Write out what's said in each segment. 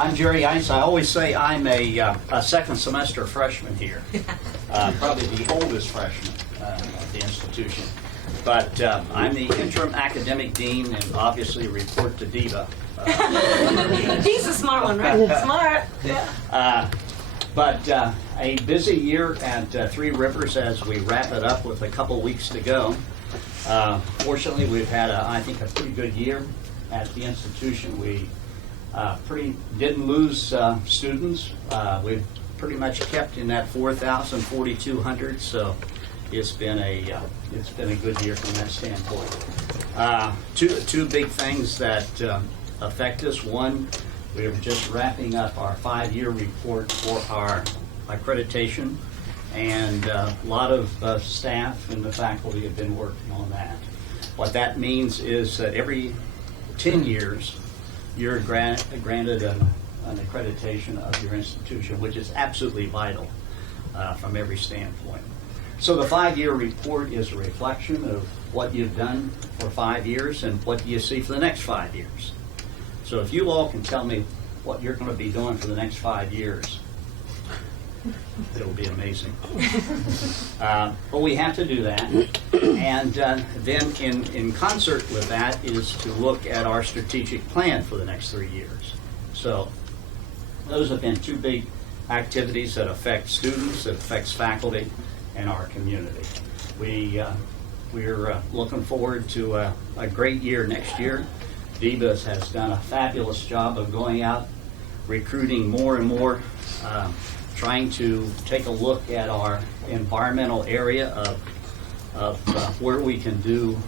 I'm Jerry Ice. I always say I'm a second semester freshman here, probably the oldest freshman at the institution. But I'm the interim academic dean and obviously report to Diba. He's a smart one, right? Smart. Yeah. But a busy year at Three Rivers as we wrap it up with a couple weeks to go. Fortunately, we've had, I think, a pretty good year at the institution. We didn't lose students. We've pretty much kept in that 4,000, 4,200. So it's been a good year from that standpoint. Two big things that affect us. One, we are just wrapping up our 5-year report for our accreditation, and a lot of staff and the faculty have been working on that. What that means is that every 10 years, you're granted an accreditation of your institution, which is absolutely vital from every standpoint. So the 5-year report is a reflection of what you've done for 5 years and what you see for the next 5 years. So if you all can tell me what you're going to be doing for the next 5 years, it'll be amazing. But we have to do that. And then in concert with that is to look at our strategic plan for the next 3 years. So those have been two big activities that affect students, that affects faculty, and our community. We're looking forward to a great year next year. Diba has done a fabulous job of going out, recruiting more and more, trying to take a look at our environmental area of where we can do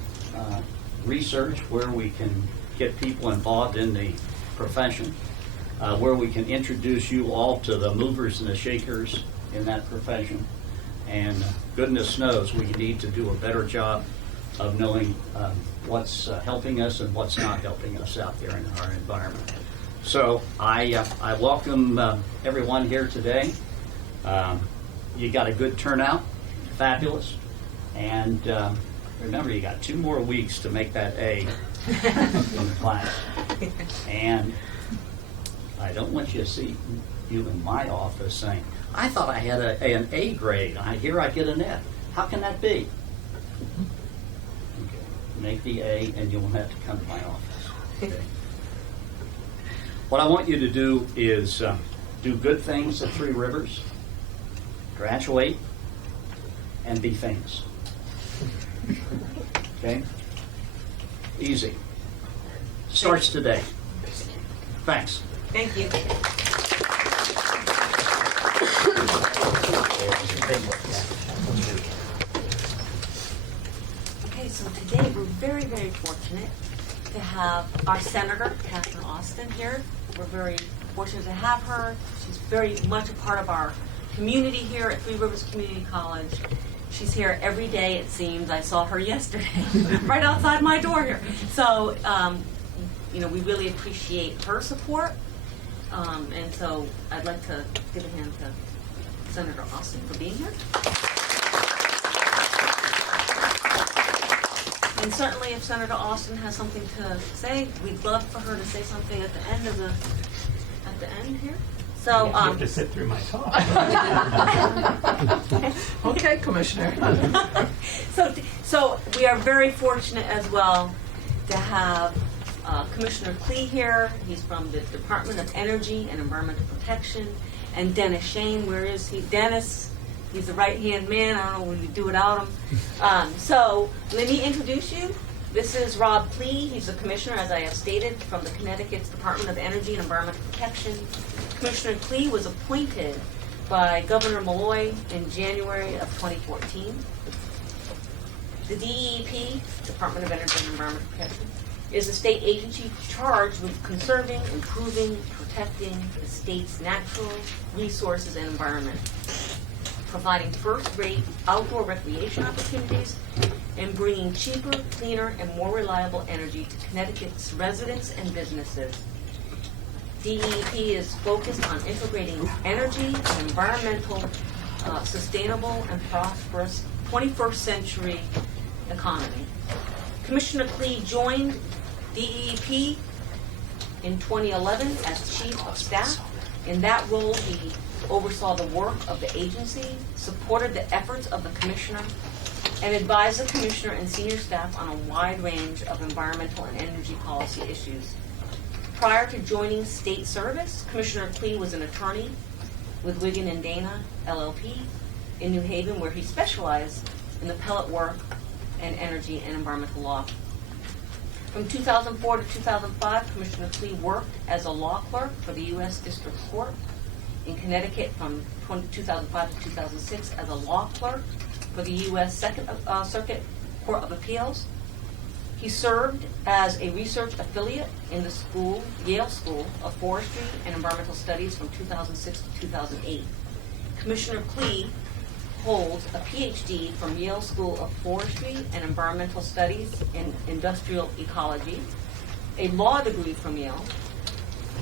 research, where we can get people involved in the profession, where we can introduce you all to the movers and the shakers in that profession. And goodness knows we need to do a better job of knowing what's helping us and what's not helping us out there in our environment. So I welcome everyone here today. You got a good turnout, fabulous. And remember, you got 2 more weeks to make that A in the class. And I don't want you to see you in my office saying, I thought I had an A grade. Here I get an F. How can that be? Okay. Make the A and you won't have to come to my office. Okay. What I want you to do is do good things at Three Rivers, graduate, and be famous. Okay? Easy. Starts today. Thanks. Thank you. Okay, so today we're very, very fortunate to have our Senator Cathy Osten here. We're very fortunate to have her. She's very much a part of our community here at Three Rivers Community College. She's here every day, it seems. I saw her yesterday, right outside my door here. So, we really appreciate her support. And so I'd like to give a hand to Senator Osten for being here. And certainly if Senator Osten has something to say, we'd love for her to say something at the end here. So you have to sit through my talk. Okay, Commissioner. So we are very fortunate as well to have Commissioner Klee here. He's from the Department of Energy and Environmental Protection. And Dennis Shane, where is he? Dennis, he's the right-hand man. I don't know what you do without him. So let me introduce you. This is Rob Klee. He's a commissioner, as I have stated, from the Connecticut's Department of Energy and Environmental Protection. Commissioner Klee was appointed by Governor Malloy in January of 2014. The DEP, Department of Energy and Environmental Protection, is a state agency charged with conserving, improving, protecting the state's natural resources and environment, providing first-rate outdoor recreation opportunities, and bringing cheaper, cleaner, and more reliable energy to Connecticut's residents and businesses. DEP is focused on integrating energy and environmental, sustainable, and prosperous 21st century economy. Commissioner Klee joined DEP in 2011 as Chief of Staff. In that role, he oversaw the work of the agency, supported the efforts of the Commissioner, and advised the Commissioner and senior staff on a wide range of environmental and energy policy issues. Prior to joining state service, Commissioner Klee was an attorney with Wiggin and Dana, LLP, in New Haven, where he specialized in appellate work and energy and environmental law. From 2004 to 2005, Commissioner Klee worked as a law clerk for the U.S. District Court in Connecticut from 2005 to 2006 as a law clerk for the U.S. Second Circuit Court of Appeals. He served as a research affiliate in the Yale School of Forestry and Environmental Studies from 2006 to 2008. Commissioner Klee holds a PhD from Yale School of Forestry and Environmental Studies in Industrial Ecology, a law degree from Yale,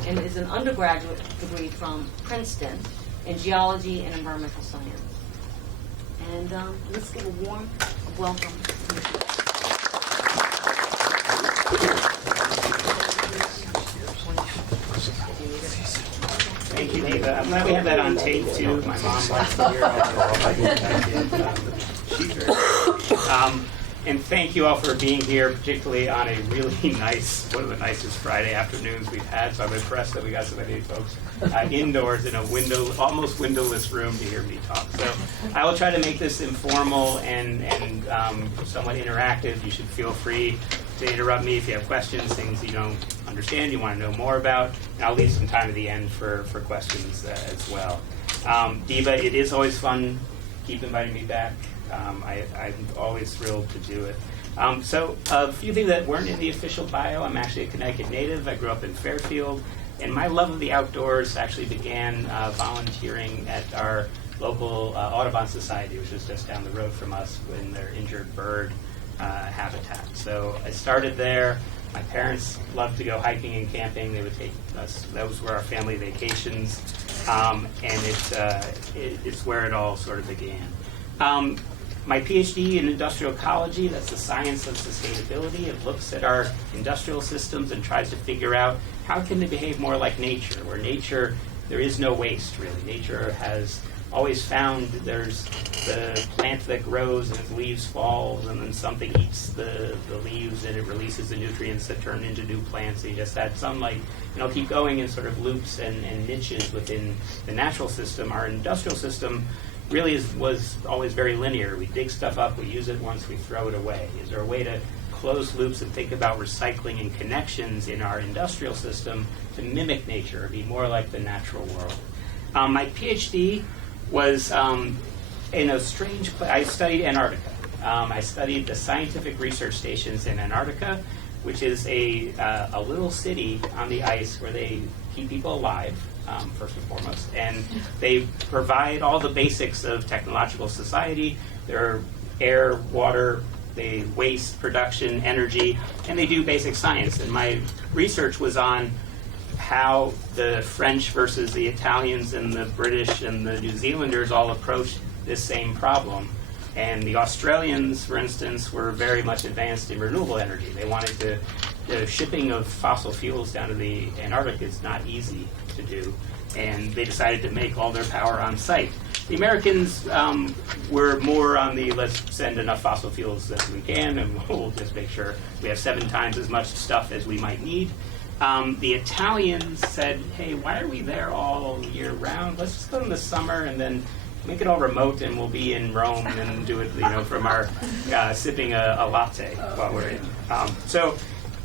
and is an undergraduate degree from Princeton in Geology and Environmental Science. And let's give a warm welcome to Commissioner. Thank you, Diba. I'm glad we have that on tape, too. My mom likes to hear all the and thank you all for being here, particularly on a really nice, one of the nicest Friday afternoons we've had. So I'm impressed that we got so many folks indoors in a almost windowless room to hear me talk. So I will try to make this informal and somewhat interactive. You should feel free to interrupt me if you have questions, things you don't understand, you want to know more about, and I'll leave some time at the end for questions as well. Diba, it is always fun. Keep inviting me back. I'm always thrilled to do it. So a few things that weren't in the official bio. I'm actually a Connecticut native. I grew up in Fairfield, and my love of the outdoors actually began volunteering at our local Audubon Society, which is just down the road from us, in their injured bird habitat. So I started there. My parents loved to go hiking and camping. They would take us. Those were our family vacations, and it's where it all sort of began. My PhD in industrial ecology, that's the science of sustainability. It looks at our industrial systems and tries to figure out how can they behave more like nature, where nature, there is no waste, really. Nature has always found there's the plant that grows and its leaves falls, and then something eats the leaves and it releases the nutrients that turn into new plants. So you just add sunlight, and it'll keep going in sort of loops and niches within the natural system. Our industrial system really was always very linear. We dig stuff up, we use it once, we throw it away. Is there a way to close loops and think about recycling and connections in our industrial system to mimic nature, be more like the natural world? My PhD was in a strange place. I studied Antarctica. I studied the scientific research stations in Antarctica, which is a little city on the ice where they keep people alive, first and foremost, and they provide all the basics of technological society. Their air, water, they waste production, energy, and they do basic science. And my research was on how the French versus the Italians and the British and the New Zealanders all approached this same problem. And the Australians, for instance, were very much advanced in renewable energy. They wanted the shipping of fossil fuels down to the Antarctic is not easy to do, and they decided to make all their power on site. The Americans were more on the let's send enough fossil fuels as we can, and we'll just make sure we have 7 times as much stuff as we might need. The Italians said, hey, why are we there all year round? Let's just go in the summer and then make it all remote, and we'll be in Rome and do it, from our sipping a latte while we're in. So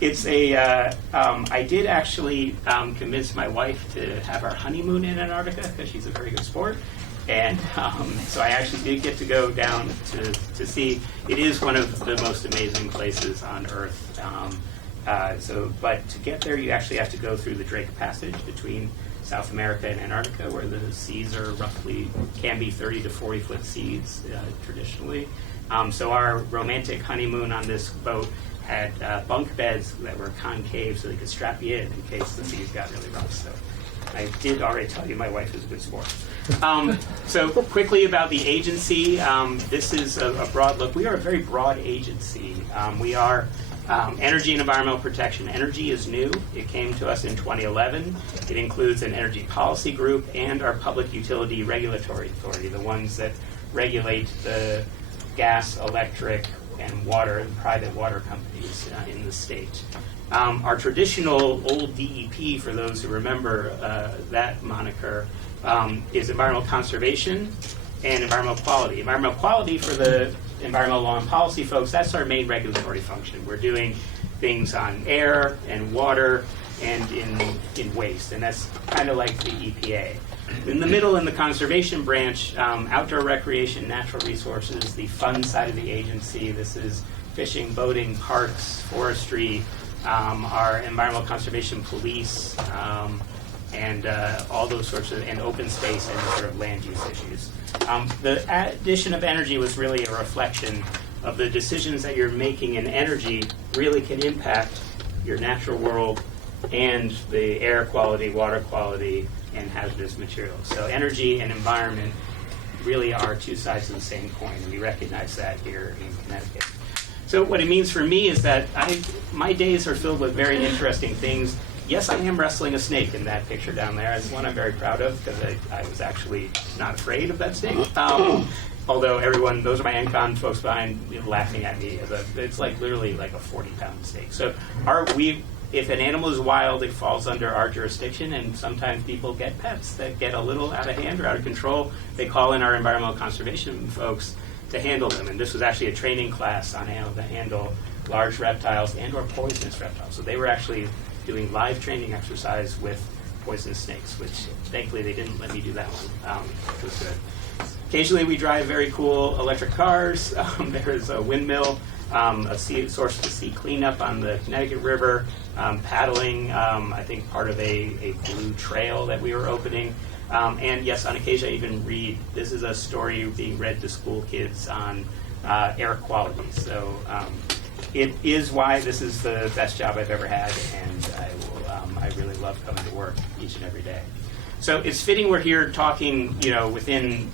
it's I did actually convince my wife to have our honeymoon in Antarctica because she's a very good sport. And so I actually did get to go down to see. It is one of the most amazing places on Earth. But to get there, you actually have to go through the Drake Passage between South America and Antarctica, where the seas are can be 30 to 40 foot seas traditionally. So our romantic honeymoon on this boat had bunk beds that were concave so they could strap you in case the seas got really rough. So I did already tell you my wife is a good sport. So quickly about the agency, this is a broad look. We are a very broad agency. We are Energy and environmental protection. Energy is new. It came to us in 2011. It includes an energy policy group and our public utility regulatory authority, the ones that regulate the gas, electric, and water, and private water companies in the state. Our traditional old DEP, for those who remember that moniker, is environmental conservation and environmental quality. Environmental quality, for the environmental law and policy folks, that's our main regulatory function. We're doing things on air and water and in waste, and that's kind of like the EPA. In the middle, in the conservation branch, outdoor recreation, natural resources, the fun side of the agency. This is fishing, boating, parks, forestry, our environmental conservation police, and all those sorts of, and open space and sort of land use issues. The addition of energy was really a reflection of the decisions that you're making in energy really can impact your natural world and the air quality, water quality, and hazardous materials. So energy and environment really are two sides of the same coin, and we recognize that here in Connecticut. So what it means for me is that my days are filled with very interesting things. Yes, I am wrestling a snake in that picture down there. It's one I'm very proud of because I was actually not afraid of that snake. Although everyone, those are my NCON folks behind, laughing at me. It's like literally like a 40-pound snake. So if an animal is wild, it falls under our jurisdiction, and sometimes people get pets that get a little out of hand or out of control. They call in our environmental conservation folks to handle them. And this was actually a training class on how to handle large reptiles and or poisonous reptiles. So they were actually doing live training exercise with poisonous snakes, which thankfully they didn't let me do that one, which was good. Occasionally we drive very cool electric cars. There's a windmill, a source to sea cleanup on the Connecticut River, paddling, I think part of a blue trail that we were opening. And yes, on occasion I even read, this is a story being read to school kids on air quality. So it is why this is the best job I've ever had, and I really love coming to work each and every day. So it's fitting we're here talking, within,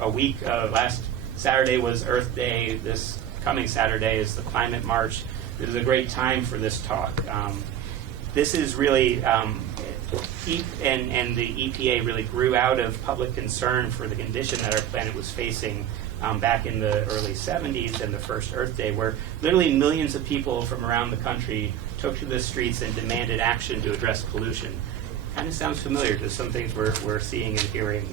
a week. Last Saturday was Earth Day. This coming Saturday is the Climate March. This is a great time for this talk. This is really, and the EPA really grew out of public concern for the condition that our planet was facing back in the early 70s and the first Earth Day, where literally millions of people from around the country took to the streets and demanded action to address pollution. Kind of sounds familiar to some things we're seeing and hearing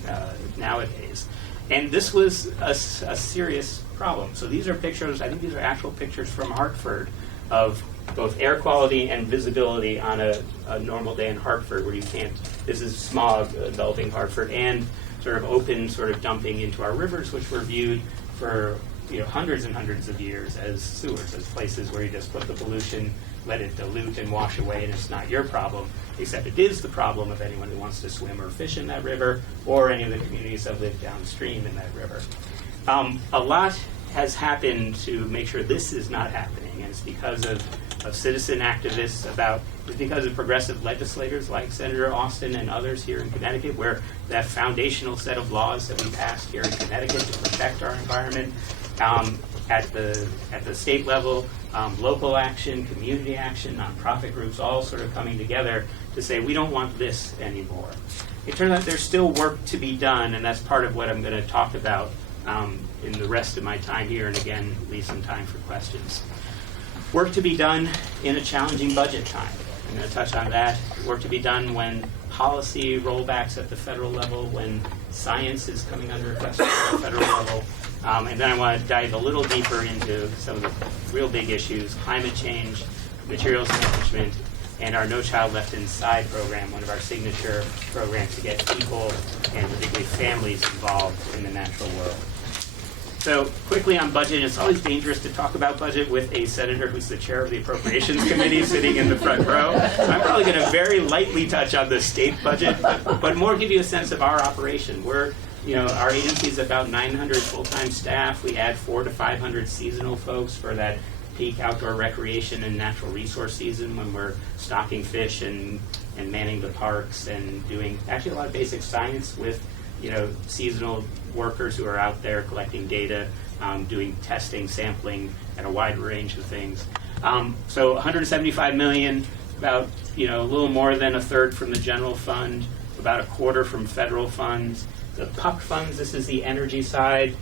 nowadays. And this was a serious problem. So these are pictures, I think these are actual pictures from Hartford of both air quality and visibility on a normal day in Hartford, where you can't, this is smog enveloping Hartford, and sort of open sort of dumping into our rivers, which were viewed for hundreds and hundreds of years as sewers, as places where you just put the pollution, let it dilute and wash away, and it's not your problem, except it is the problem of anyone who wants to swim or fish in that river, or any of the communities that live downstream in that river. A lot has happened to make sure this is not happening, and it's because of citizen activists, it's because of progressive legislators like Senator Osten and others here in Connecticut, where that foundational set of laws that we passed here in Connecticut to protect our environment, at the state level, local action, community action, nonprofit groups, all sort of coming together to say we don't want this anymore. It turns out there's still work to be done, and that's part of what I'm going to talk about in the rest of my time here, and again, leave some time for questions. Work to be done in a challenging budget time. I'm going to touch on that. Work to be done when policy rollbacks at the federal level, when science is coming under question at the federal level. And then I want to dive a little deeper into some of the real big issues: climate change, materials management, and our No Child Left Inside program, one of our signature programs to get people and particularly families involved in the natural world. So quickly on budget, it's always dangerous to talk about budget with a senator who's the chair of the Appropriations Committee sitting in the front row. So I'm probably going to very lightly touch on the state budget, but more give you a sense of our operation. Our agency is about 900 full-time staff. We add 400 to 500 seasonal folks for that peak outdoor recreation and natural resource season when we're stocking fish and manning the parks and doing actually a lot of basic science with seasonal workers who are out there collecting data, doing testing, sampling, and a wide range of things. So 175 million, about a little more than a third from the general fund, about a quarter from federal funds. The PUC funds, this is the energy side.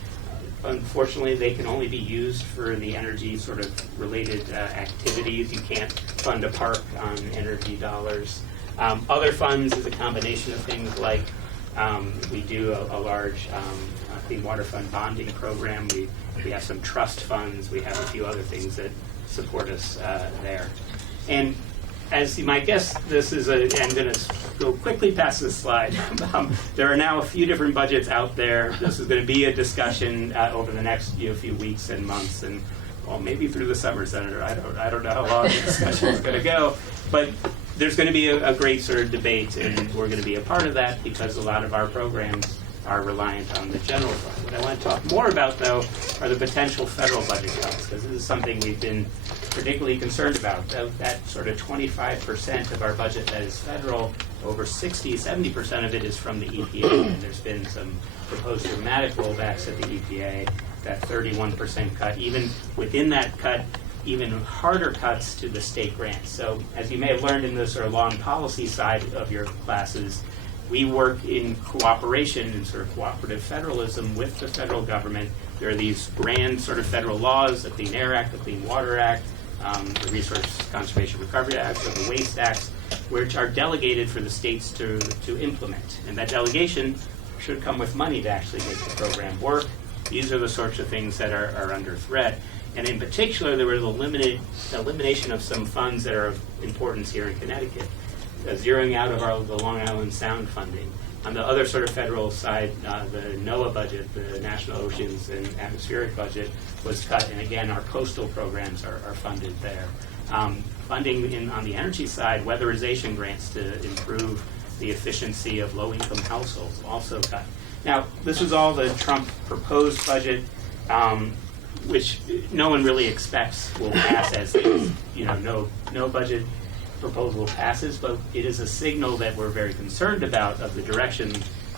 Unfortunately, they can only be used for the energy sort of related activities. You can't fund a park on energy dollars. Other funds is a combination of things like we do a large Clean Water Fund bonding program. We have some trust funds. We have a few other things that support us there. And as you might guess, I'm going to go quickly past this slide. There are now a few different budgets out there. This is going to be a discussion over the next few weeks and months, and well, maybe through the summer, Senator. I don't know how long the discussion is going to go, but there's going to be a great sort of debate, and we're going to be a part of that because a lot of our programs are reliant on the general fund. What I want to talk more about, though, are the potential federal budget cuts, because this is something we've been particularly concerned about. That sort of 25% of our budget that is federal, over 70% of it is from the EPA, and there's been some proposed dramatic rollbacks at the EPA, that 31% cut. Even within that cut, even harder cuts to the state grants. So as you may have learned in the sort of law and policy side of your classes, we work in cooperation and sort of cooperative federalism with the federal government. There are these grand sort of federal laws, the Clean Air Act, the Clean Water Act, the Resource Conservation Recovery Act, or the Waste Acts, which are delegated for the states to implement. And that delegation should come with money to actually make the program work. These are the sorts of things that are under threat. And in particular, there was elimination of some funds that are of importance here in Connecticut. Zeroing out of the Long Island Sound funding. On the other sort of federal side, the NOAA budget, the National Oceans and Atmospheric budget, was cut, and again, our coastal programs are funded there. Funding on the energy side, weatherization grants to improve the efficiency of low-income households, also cut. Now, this is all the Trump proposed budget, which no one really expects will pass as is. No budget proposal passes, but it is a signal that we're very concerned about of the direction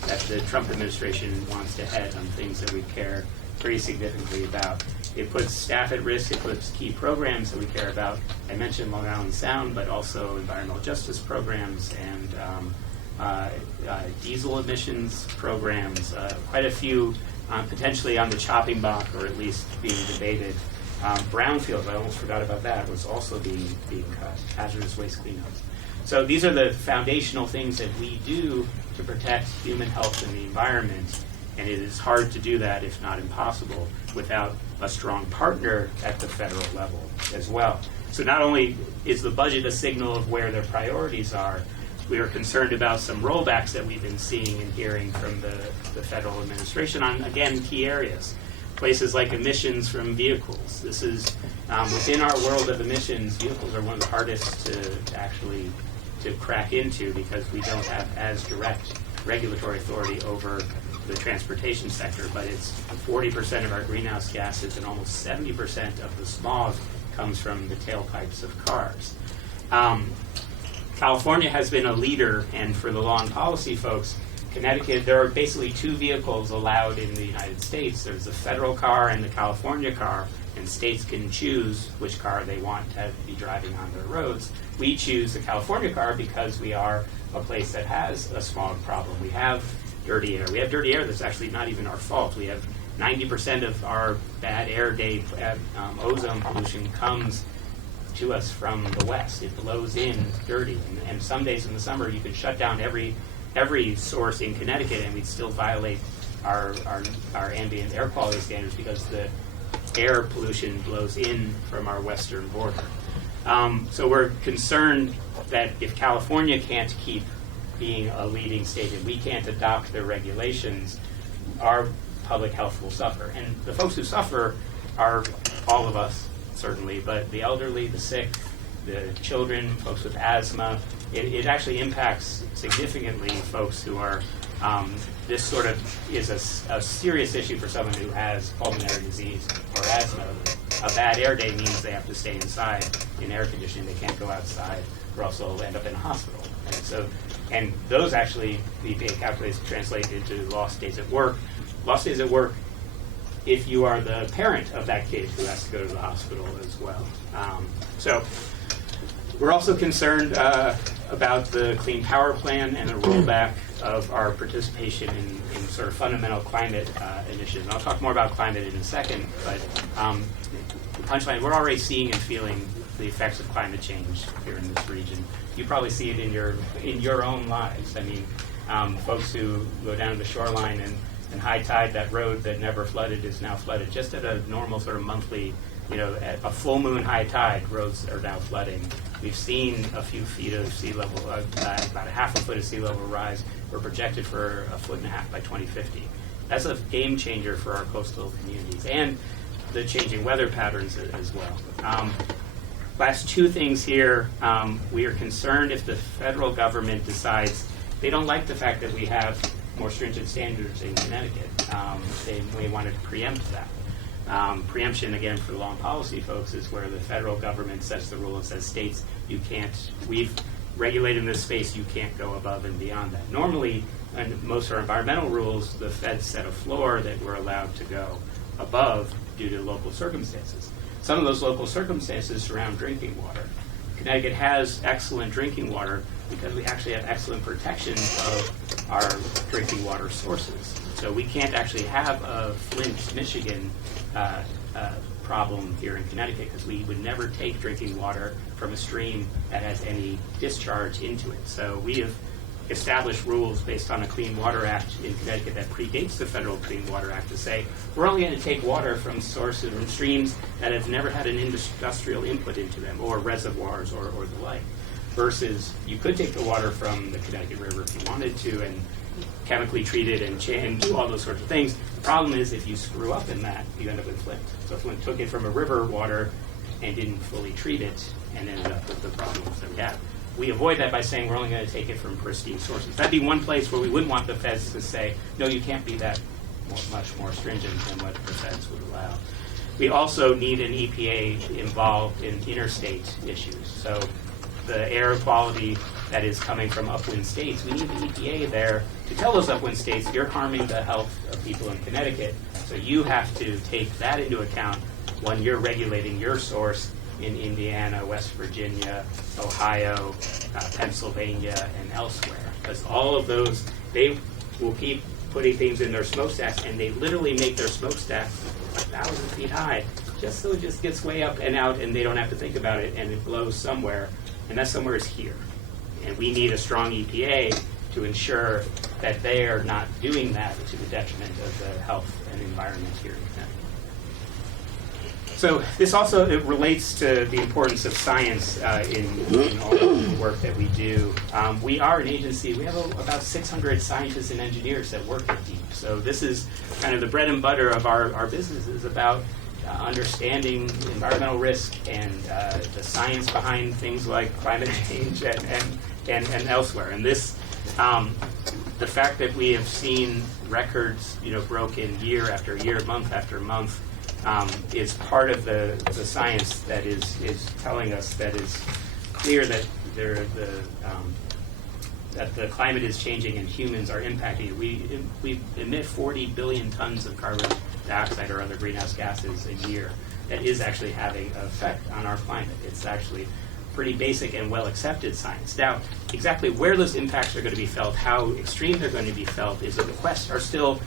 that the Trump administration wants to head on things that we care pretty significantly about. It puts staff at risk, it puts key programs that we care about. I mentioned Long Island Sound, but also environmental justice programs and diesel emissions programs, quite a few potentially on the chopping block or at least being debated. Brownfield, I almost forgot about that, was also being cut, hazardous waste cleanups. So these are the foundational things that we do to protect human health and the environment, and it is hard to do that, if not impossible, without a strong partner at the federal level as well. So not only is the budget a signal of where their priorities are, we are concerned about some rollbacks that we've been seeing and hearing from the federal administration on, again, key areas. Places like emissions from vehicles. This is, within our world of emissions, vehicles are one of the hardest to actually crack into because we don't have as direct regulatory authority over the transportation sector, but it's 40% of our greenhouse gases and almost 70% of the smog comes from the tailpipes of cars. California has been a leader, and for the law and policy folks, Connecticut, there are basically two vehicles allowed in the United States. There's the federal car and the California car, and states can choose which car they want to be driving on their roads. We choose the California car because we are a place that has a smog problem. We have dirty air. We have dirty air that's actually not even our fault. We have 90% of our bad air day ozone pollution comes to us from the west. It blows in dirty, and some days in the summer you could shut down every source in Connecticut and we'd still violate our ambient air quality standards because the air pollution blows in from our western border. So we're concerned that if California can't keep being a leading state and we can't adopt their regulations, our public health will suffer. And the folks who suffer are all of us, certainly, but the elderly, the sick, the children, folks with asthma. It actually impacts significantly folks who are, this sort of is a serious issue for someone who has pulmonary disease or asthma. A bad air day means they have to stay inside in air conditioning. They can't go outside or else they'll end up in a hospital. And those actually, the EPA calculates translate into lost days at work. Lost days at work if you are the parent of that kid who has to go to the hospital as well. So we're also concerned about the Clean Power Plan and the rollback of our participation in sort of fundamental climate initiatives. And I'll talk more about climate in a second, but the punchline, we're already seeing and feeling the effects of climate change here in this region. You probably see it in your own lives. I mean, folks who go down to the shoreline and high tide, that road that never flooded is now flooded. Just at a normal sort of monthly, at a full moon high tide, roads are now flooding. We've seen a few feet of sea level, about a half a foot of sea level rise. We're projected for 1.5 feet by 2050. That's a game changer for our coastal communities and the changing weather patterns as well. Last two things here. We are concerned if the federal government decides they don't like the fact that we have more stringent standards in Connecticut. They may want to preempt that. Preemption, again, for law and policy folks, is where the federal government sets the rule and says, states, you can't, we've regulated in this space, you can't go above and beyond that. Normally, in most of our environmental rules, the feds set a floor that we're allowed to go above due to local circumstances. Some of those local circumstances surround drinking water. Connecticut has excellent drinking water because we actually have excellent protection of our drinking water sources. So we can't actually have a Flint, Michigan problem here in Connecticut because we would never take drinking water from a stream that has any discharge into it. So we have established rules based on a Clean Water Act in Connecticut that predates the Federal Clean Water Act to say we're only going to take water from sources and streams that have never had an industrial input into them, or reservoirs or the like, versus you could take the water from the Connecticut River if you wanted to and chemically treat it and do all those sorts of things. The problem is if you screw up in that, you end up with Flint. So Flint took it from a river water and didn't fully treat it and ended up with the problems that we have. We avoid that by saying we're only going to take it from pristine sources. That'd be one place where we wouldn't want the feds to say, no, you can't be that much more stringent than what the feds would allow. We also need an EPA involved in interstate issues. So the air quality that is coming from upwind states, we need the EPA there to tell those upwind states, you're harming the health of people in Connecticut. So you have to take that into account when you're regulating your source in Indiana, West Virginia, Ohio, Pennsylvania, and elsewhere. Because all of those, they will keep putting things in their smokestacks, and they literally make their smokestacks 1,000 feet high, just so it just gets way up and out, and they don't have to think about it, and it blows somewhere, and that somewhere is here. And we need a strong EPA to ensure that they are not doing that to the detriment of the health and environment here in Connecticut. So this also it relates to the importance of science in all of the work that we do. We are an agency, we have about 600 scientists and engineers that work at DEEP. So this is kind of the bread and butter of our business, is about understanding environmental risk and the science behind things like climate change and elsewhere. And this, the fact that we have seen records broken year after year, month after month, is part of the science that is telling us that is clear that that the climate is changing and humans are impacting it. We emit 40 billion tons of carbon dioxide or other greenhouse gases a year. That is actually having an effect on our climate. It's actually pretty basic and well accepted science. Now, exactly where those impacts are going to be felt, how extreme they're going to be felt, are still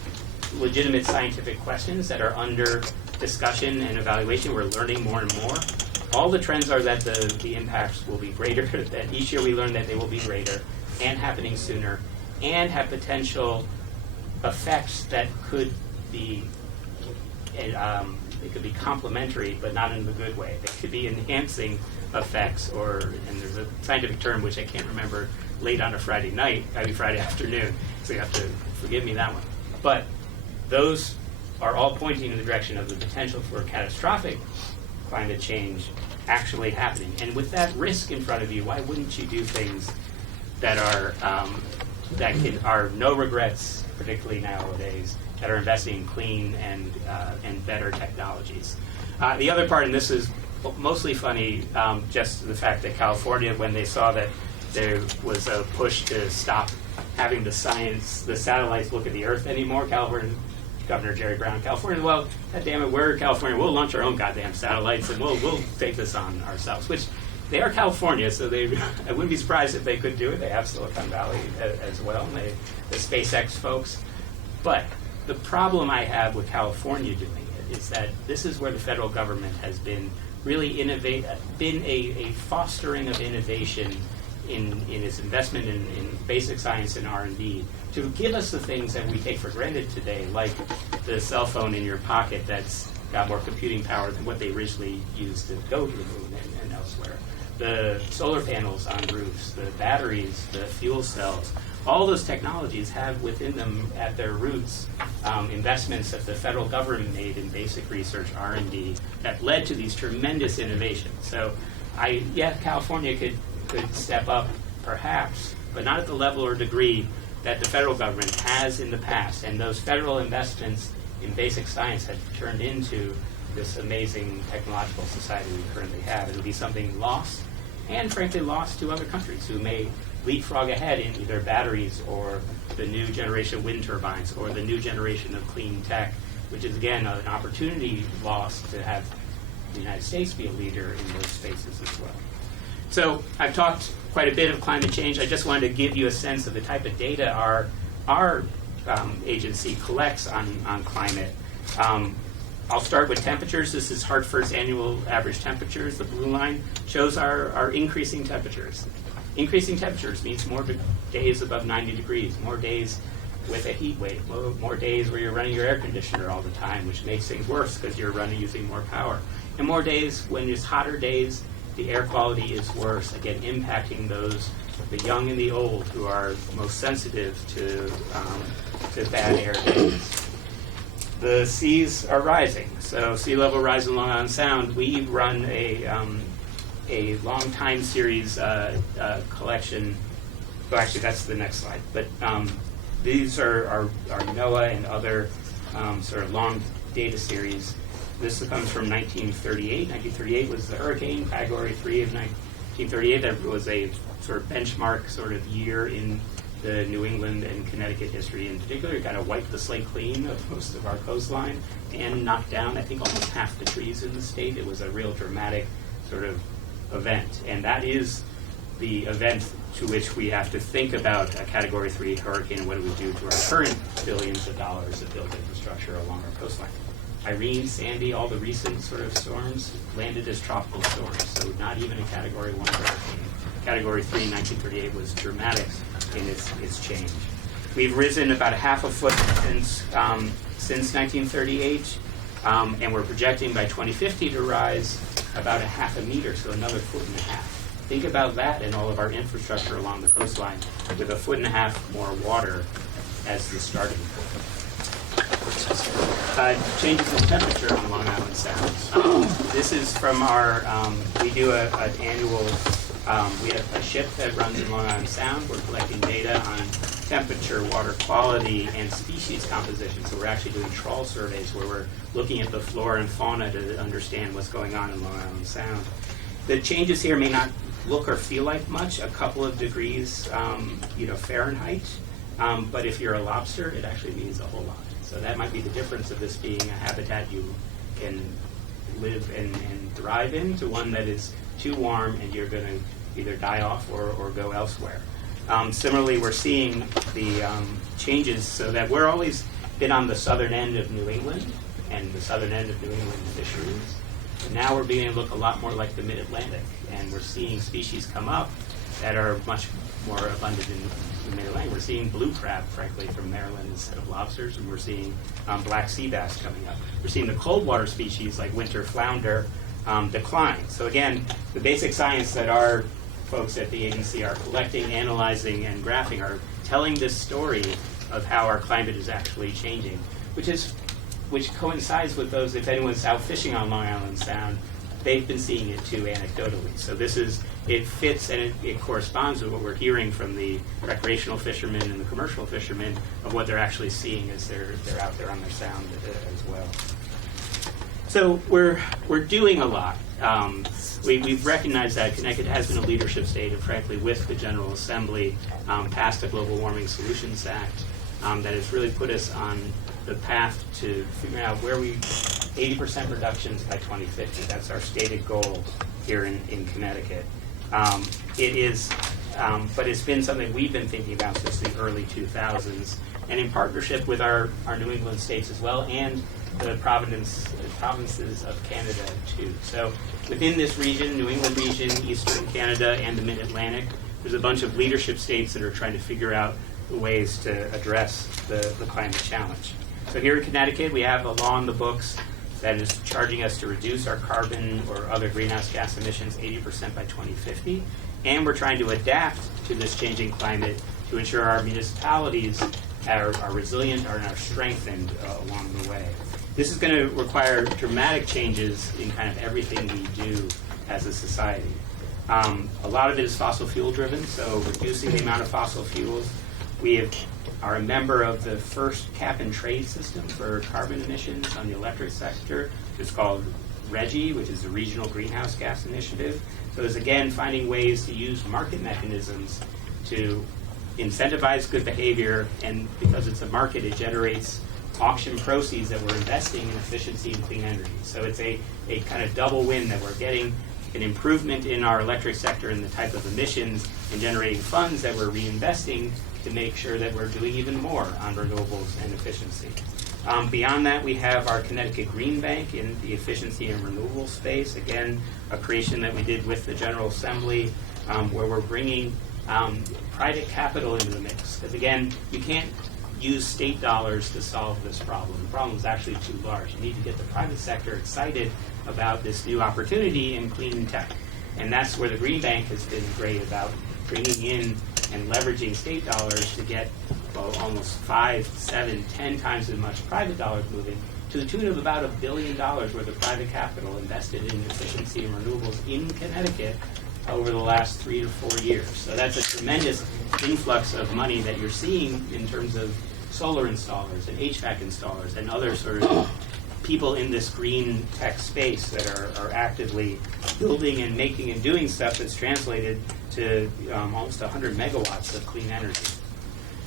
legitimate scientific questions that are under discussion and evaluation. We're learning more and more. All the trends are that the impacts will be greater, that each year we learn that they will be greater and happening sooner and have potential effects that could be they could be complementary, but not in the good way. They could be enhancing effects, and there's a scientific term which I can't remember, late on a Friday afternoon, so you have to forgive me that one. But those are all pointing in the direction of the potential for catastrophic climate change actually happening. And with that risk in front of you, why wouldn't you do things that are no regrets, particularly nowadays, that are investing in clean and better technologies? The other part, and this is mostly funny, just the fact that California, when they saw that there was a push to stop having the satellites look at the Earth anymore, California Governor Jerry Brown in California, well, God damn it, we're California. We'll launch our own goddamn satellites, and we'll take this on ourselves, which they are California, so I wouldn't be surprised if they could do it. They have Silicon Valley as well, and the SpaceX folks. But the problem I have with California doing it is that this is where the federal government has been really been a fostering of innovation in its investment in basic science and R&D to give us the things that we take for granted today, like the cell phone in your pocket that's got more computing power than what they originally used to go to the moon and elsewhere. The solar panels on roofs, the batteries, the fuel cells, all those technologies have within them at their roots investments that the federal government made in basic research, R&D, that led to these tremendous innovations. So California could step up perhaps, but not at the level or degree that the federal government has in the past. And those federal investments in basic science have turned into this amazing technological society we currently have. It'll be something lost, and frankly lost to other countries who may leapfrog ahead in either batteries or the new generation of wind turbines or the new generation of clean tech, which is again an opportunity lost to have the United States be a leader in those spaces as well. So I've talked quite a bit of climate change. I just wanted to give you a sense of the type of data our agency collects on climate. I'll start with temperatures. This is Hartford's annual average temperatures. The blue line shows our increasing temperatures. Increasing temperatures means more days above 90 degrees, more days with a heat wave, more days where you're running your air conditioner all the time, which makes things worse because you're using more power. And more days when it's hotter days, the air quality is worse, again impacting the young and the old who are most sensitive to bad air days. The seas are rising. So sea level rise in Long Island Sound. We run a long time series collection. Well, actually, that's the next slide. But these are NOAA and other sort of long data series. This comes from 1938. 1938 was the hurricane, Category 3 of 1938. That was a sort of benchmark sort of year in the New England and Connecticut history in particular. It kind of wiped the slate clean of most of our coastline and knocked down, I think, almost half the trees in the state. It was a real dramatic sort of event. And that is the event to which we have to think about a Category 3 hurricane and what do we do to our current billions of dollars of built infrastructure along our coastline. Irene, Sandy, all the recent sort of storms landed as tropical storms, so not even a Category 1 hurricane. Category 3 in 1938 was dramatic in its change. We've risen about a half a foot since 1938, and we're projecting by 2050 to rise about a half a meter, so another foot and a half. Think about that in all of our infrastructure along the coastline, with a foot and a half more water as the starting point. Changes in temperature on Long Island Sound. This is from our, we do an annual, we have a ship that runs in Long Island Sound. We're collecting data on temperature, water quality, and species composition. So we're actually doing trawl surveys where we're looking at the flora and fauna to understand what's going on in Long Island Sound. The changes here may not look or feel like much, a couple of degrees, Fahrenheit. But if you're a lobster, it actually means a whole lot. So that might be the difference of this being a habitat you can live and thrive in to one that is too warm and you're going to either die off or go elsewhere. Similarly, we're seeing the changes so that we're always been on the southern end of New England and the southern end of New England fisheries. And now we're beginning to look a lot more like the mid-Atlantic, and we're seeing species come up that are much more abundant in the mid-Atlantic. We're seeing blue crab, frankly, from Maryland instead of lobsters, and we're seeing black sea bass coming up. We're seeing the cold water species like winter flounder decline. So again, the basic science that our folks at the agency are collecting, analyzing, and graphing are telling this story of how our climate is actually changing, which coincides with those, if anyone's out fishing on Long Island Sound, they've been seeing it too anecdotally. So it fits and it corresponds with what we're hearing from the recreational fishermen and the commercial fishermen of what they're actually seeing as they're out there on their sound as well. So we're doing a lot. We've recognized that Connecticut has been a leadership state, and frankly, with the General Assembly, passed a Global Warming Solutions Act that has really put us on the path to figuring out where we 80% reductions by 2050. That's our stated goal here in Connecticut. It is, but it's been something we've been thinking about since the early 2000s, and in partnership with our New England states as well, and the provinces of Canada too. So within this region, New England region, Eastern Canada, and the Mid-Atlantic, there's a bunch of leadership states that are trying to figure out the ways to address the climate challenge. So here in Connecticut, we have a law in the books that is charging us to reduce our carbon or other greenhouse gas emissions 80% by 2050. And we're trying to adapt to this changing climate to ensure our municipalities are resilient and are strengthened along the way. This is going to require dramatic changes in kind of everything we do as a society. A lot of it is fossil fuel driven, so reducing the amount of fossil fuels. We are a member of the first cap and trade system for carbon emissions on the electric sector. It's called RGGI, which is the Regional Greenhouse Gas Initiative. So it's again finding ways to use market mechanisms to incentivize good behavior, and because it's a market, it generates auction proceeds that we're investing in efficiency and clean energy. So it's a kind of double win that we're getting an improvement in our electric sector and the type of emissions and generating funds that we're reinvesting to make sure that we're doing even more on renewables and efficiency. Beyond that, we have our Connecticut Green Bank in the efficiency and renewable space. Again, a creation that we did with the General Assembly, where we're bringing private capital into the mix. Because again, you can't use state dollars to solve this problem. The problem is actually too large. You need to get the private sector excited about this new opportunity in clean tech. And that's where the Green Bank has been great about bringing in and leveraging state dollars to get almost 5, 7, 10 times as much private dollars moving, to the tune of about $1 billion worth of private capital invested in efficiency and renewables in Connecticut over the last 3 to 4 years. So that's a tremendous influx of money that you're seeing in terms of solar installers and HVAC installers and other sort of people in this green tech space that are actively building and making and doing stuff that's translated to almost 100 megawatts of clean energy.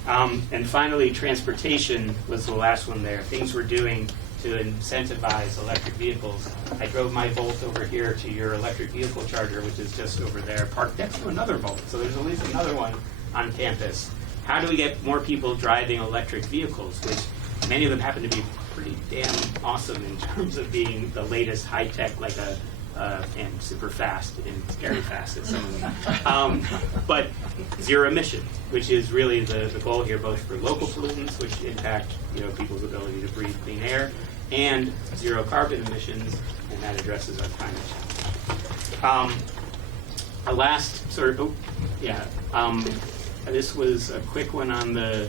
And finally, transportation was the last one there. Things we're doing to incentivize electric vehicles. I drove my Volt over here to your electric vehicle charger, which is just over there, parked next to another Volt. So there's at least another one on campus. How do we get more people driving electric vehicles, which many of them happen to be pretty damn awesome in terms of being the latest high-tech, like and super fast and scary fast at some of them. But zero emission, which is really the goal here, both for local pollutants, which impact people's ability to breathe clean air, and zero carbon emissions, and that addresses our climate challenge. A last sort of, this was a quick one on the,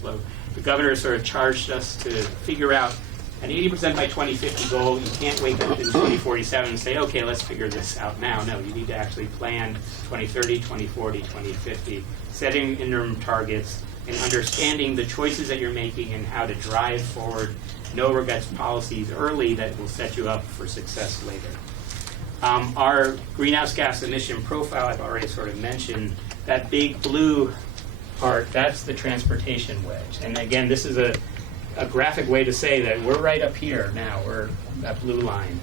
slow. The governor sort of charged us to figure out an 80% by 2050 goal. You can't wake up in 2047 and say, okay, let's figure this out now. No, you need to actually plan 2030, 2040, 2050, setting interim targets and understanding the choices that you're making and how to drive forward no regrets policies early that will set you up for success later. Our greenhouse gas emission profile, I've already sort of mentioned. That big blue part, that's the transportation wedge. And again, this is a graphic way to say that we're right up here now. We're that blue line.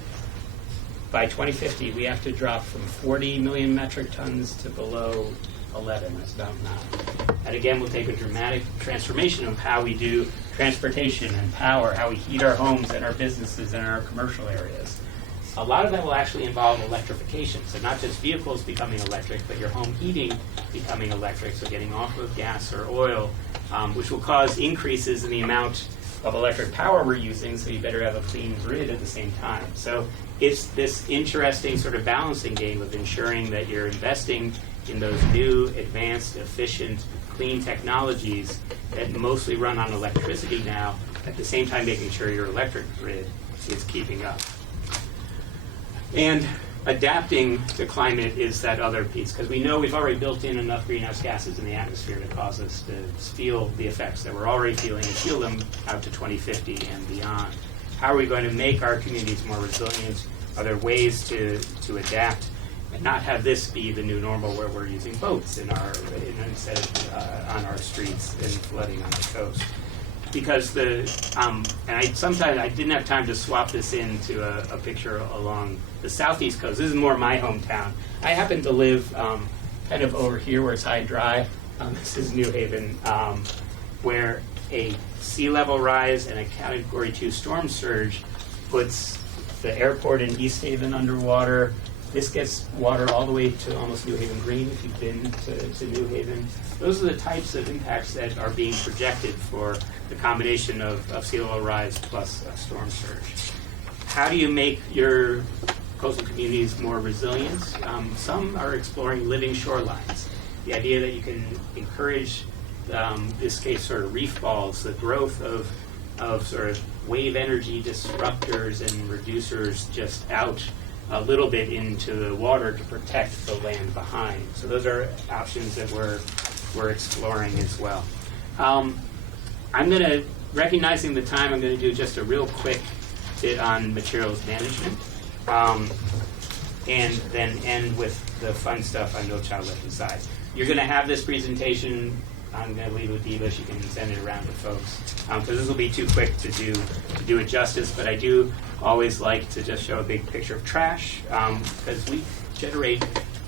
By 2050, we have to drop from 40 million metric tons to below 11. That's about 9. And again, we'll take a dramatic transformation of how we do transportation and power, how we heat our homes and our businesses and our commercial areas. A lot of that will actually involve electrification. So not just vehicles becoming electric, but your home heating becoming electric, so getting off of gas or oil, which will cause increases in the amount of electric power we're using, so you better have a clean grid at the same time. So it's this interesting sort of balancing game of ensuring that you're investing in those new, advanced, efficient, clean technologies that mostly run on electricity now, at the same time making sure your electric grid is keeping up. And adapting to climate is that other piece, because we know we've already built in enough greenhouse gases in the atmosphere to cause us to feel the effects that we're already feeling and feel them out to 2050 and beyond. How are we going to make our communities more resilient? Are there ways to adapt and not have this be the new normal where we're using boats instead of on our streets and flooding on the coast? because and sometimes I didn't have time to swap this into a picture along the southeast coast. This is more my hometown. I happen to live kind of over here where it's high and dry. This is New Haven, where a sea level rise and a Category 2 storm surge puts the airport in East Haven underwater. This gets water all the way to almost New Haven Green, if you've been to New Haven. Those are the types of impacts that are being projected for the combination of sea level rise plus a storm surge. How do you make your coastal communities more resilient? Some are exploring living shorelines. The idea that you can encourage, this case, sort of reef balls, the growth of sort of wave energy disruptors and reducers just out a little bit into the water to protect the land behind. So those are options that we're exploring as well. I'm going to, recognizing the time, I'm going to do just a real quick bit on materials management, and then end with the fun stuff on No Child Left Inside. You're going to have this presentation. I'm going to leave it with Diba. She can send it around to folks, because this will be too quick to do it justice. But I do always like to just show a big picture of trash, because we generate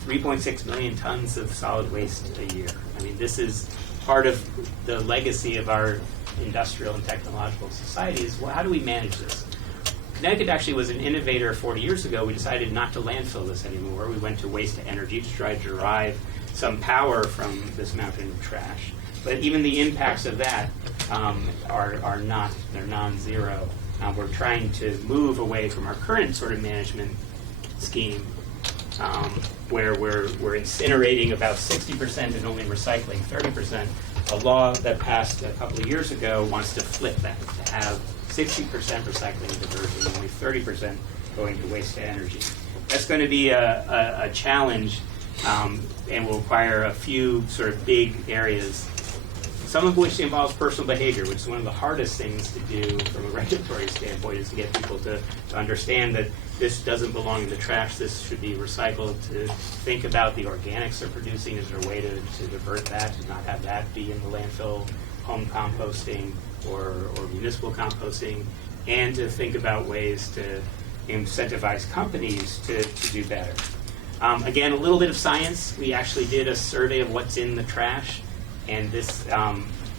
3.6 million tons of solid waste a year. I mean, this is part of the legacy of our industrial and technological society is, well, how do we manage this? Connecticut actually was an innovator 40 years ago. We decided not to landfill this anymore. We went to waste to energy to try to derive some power from this mountain of trash. But even the impacts of that are not, they're non-zero. We're trying to move away from our current sort of management scheme, where we're incinerating about 60% and only recycling 30%. A law that passed a couple of years ago wants to flip that, to have 60% recycling and diversion, only 30% going to waste to energy. That's going to be a challenge, and will require a few sort of big areas, some of which involves personal behavior, which is one of the hardest things to do from a regulatory standpoint, is to get people to understand that this doesn't belong in the trash, this should be recycled, to think about the organics they're producing. Is there a way to divert that, to not have that be in the landfill, home composting, or municipal composting, and to think about ways to incentivize companies to do better. Again, a little bit of science. We actually did a survey of what's in the trash, and this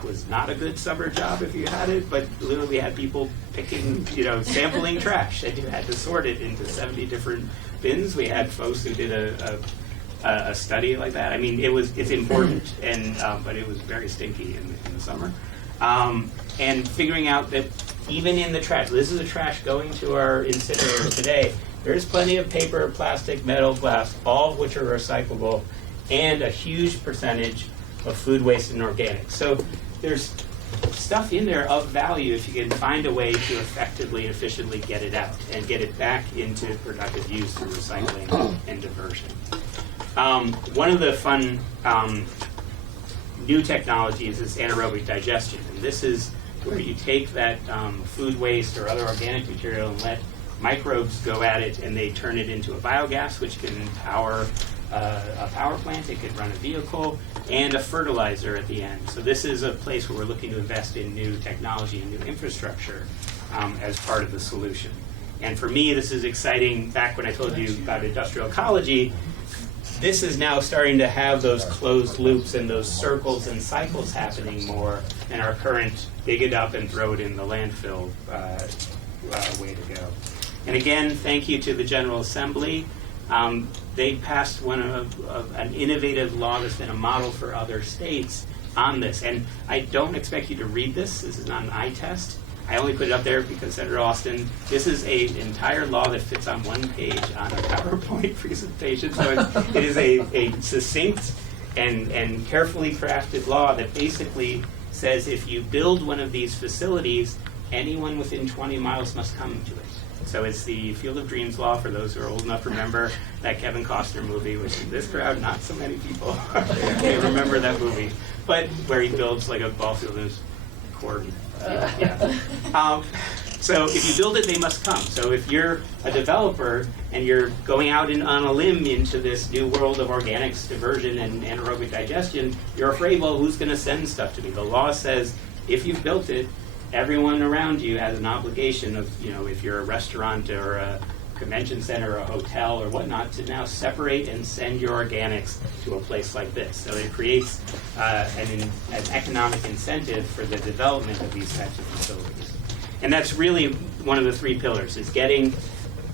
was not a good summer job if you had it, but literally we had people picking, sampling trash, and you had to sort it into 70 different bins. We had folks who did a study like that. I mean, it's important, and but it was very stinky in the summer. And figuring out that even in the trash, this is the trash going to our incinerators today, there's plenty of paper, plastic, metal, glass, all of which are recyclable, and a huge percentage of food waste and organics. So there's stuff in there of value if you can find a way to effectively and efficiently get it out and get it back into productive use through recycling and diversion. One of the fun new technologies is anaerobic digestion. And this is where you take that food waste or other organic material and let microbes go at it, and they turn it into a biogas, which can power a power plant, it could run a vehicle, and a fertilizer at the end. So this is a place where we're looking to invest in new technology and new infrastructure as part of the solution. And for me, this is exciting. Back when I told you about industrial ecology, this is now starting to have those closed loops and those circles and cycles happening more than our current dig it up and throw it in the landfill way to go. And again, thank you to the General Assembly. They passed an innovative law that's been a model for other states on this. And I don't expect you to read this. This is not an eye test. I only put it up there because Senator Osten, this is an entire law that fits on one page on a PowerPoint presentation. So it is a succinct and carefully crafted law that basically says if you build one of these facilities, anyone within 20 miles must come to it. So it's the Field of Dreams law, for those who are old enough to remember that Kevin Costner movie, which in this crowd, not so many people may remember that movie, but where he builds like a ball field in his court. So if you build it, they must come. So if you're a developer and you're going out on a limb into this new world of organics, diversion, and anaerobic digestion, you're afraid, well, who's going to send stuff to me? The law says if you've built it, everyone around you has an obligation of, if you're a restaurant or a convention center or a hotel or whatnot, to now separate and send your organics to a place like this. So it creates an economic incentive for the development of these types of facilities. And that's really one of the three pillars, is getting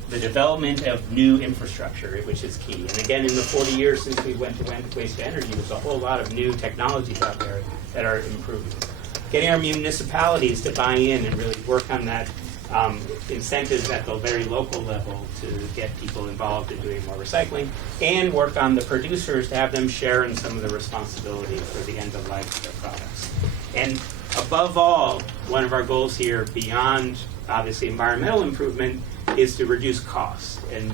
the development of new infrastructure, which is key. And again, in the 40 years since we went to waste to energy, there's a whole lot of new technologies out there that are improving. Getting our municipalities to buy in and really work on that incentives at the very local level to get people involved in doing more recycling, and work on the producers to have them share in some of the responsibility for the end of life of their products. And above all, one of our goals here, beyond obviously environmental improvement, is to reduce costs. And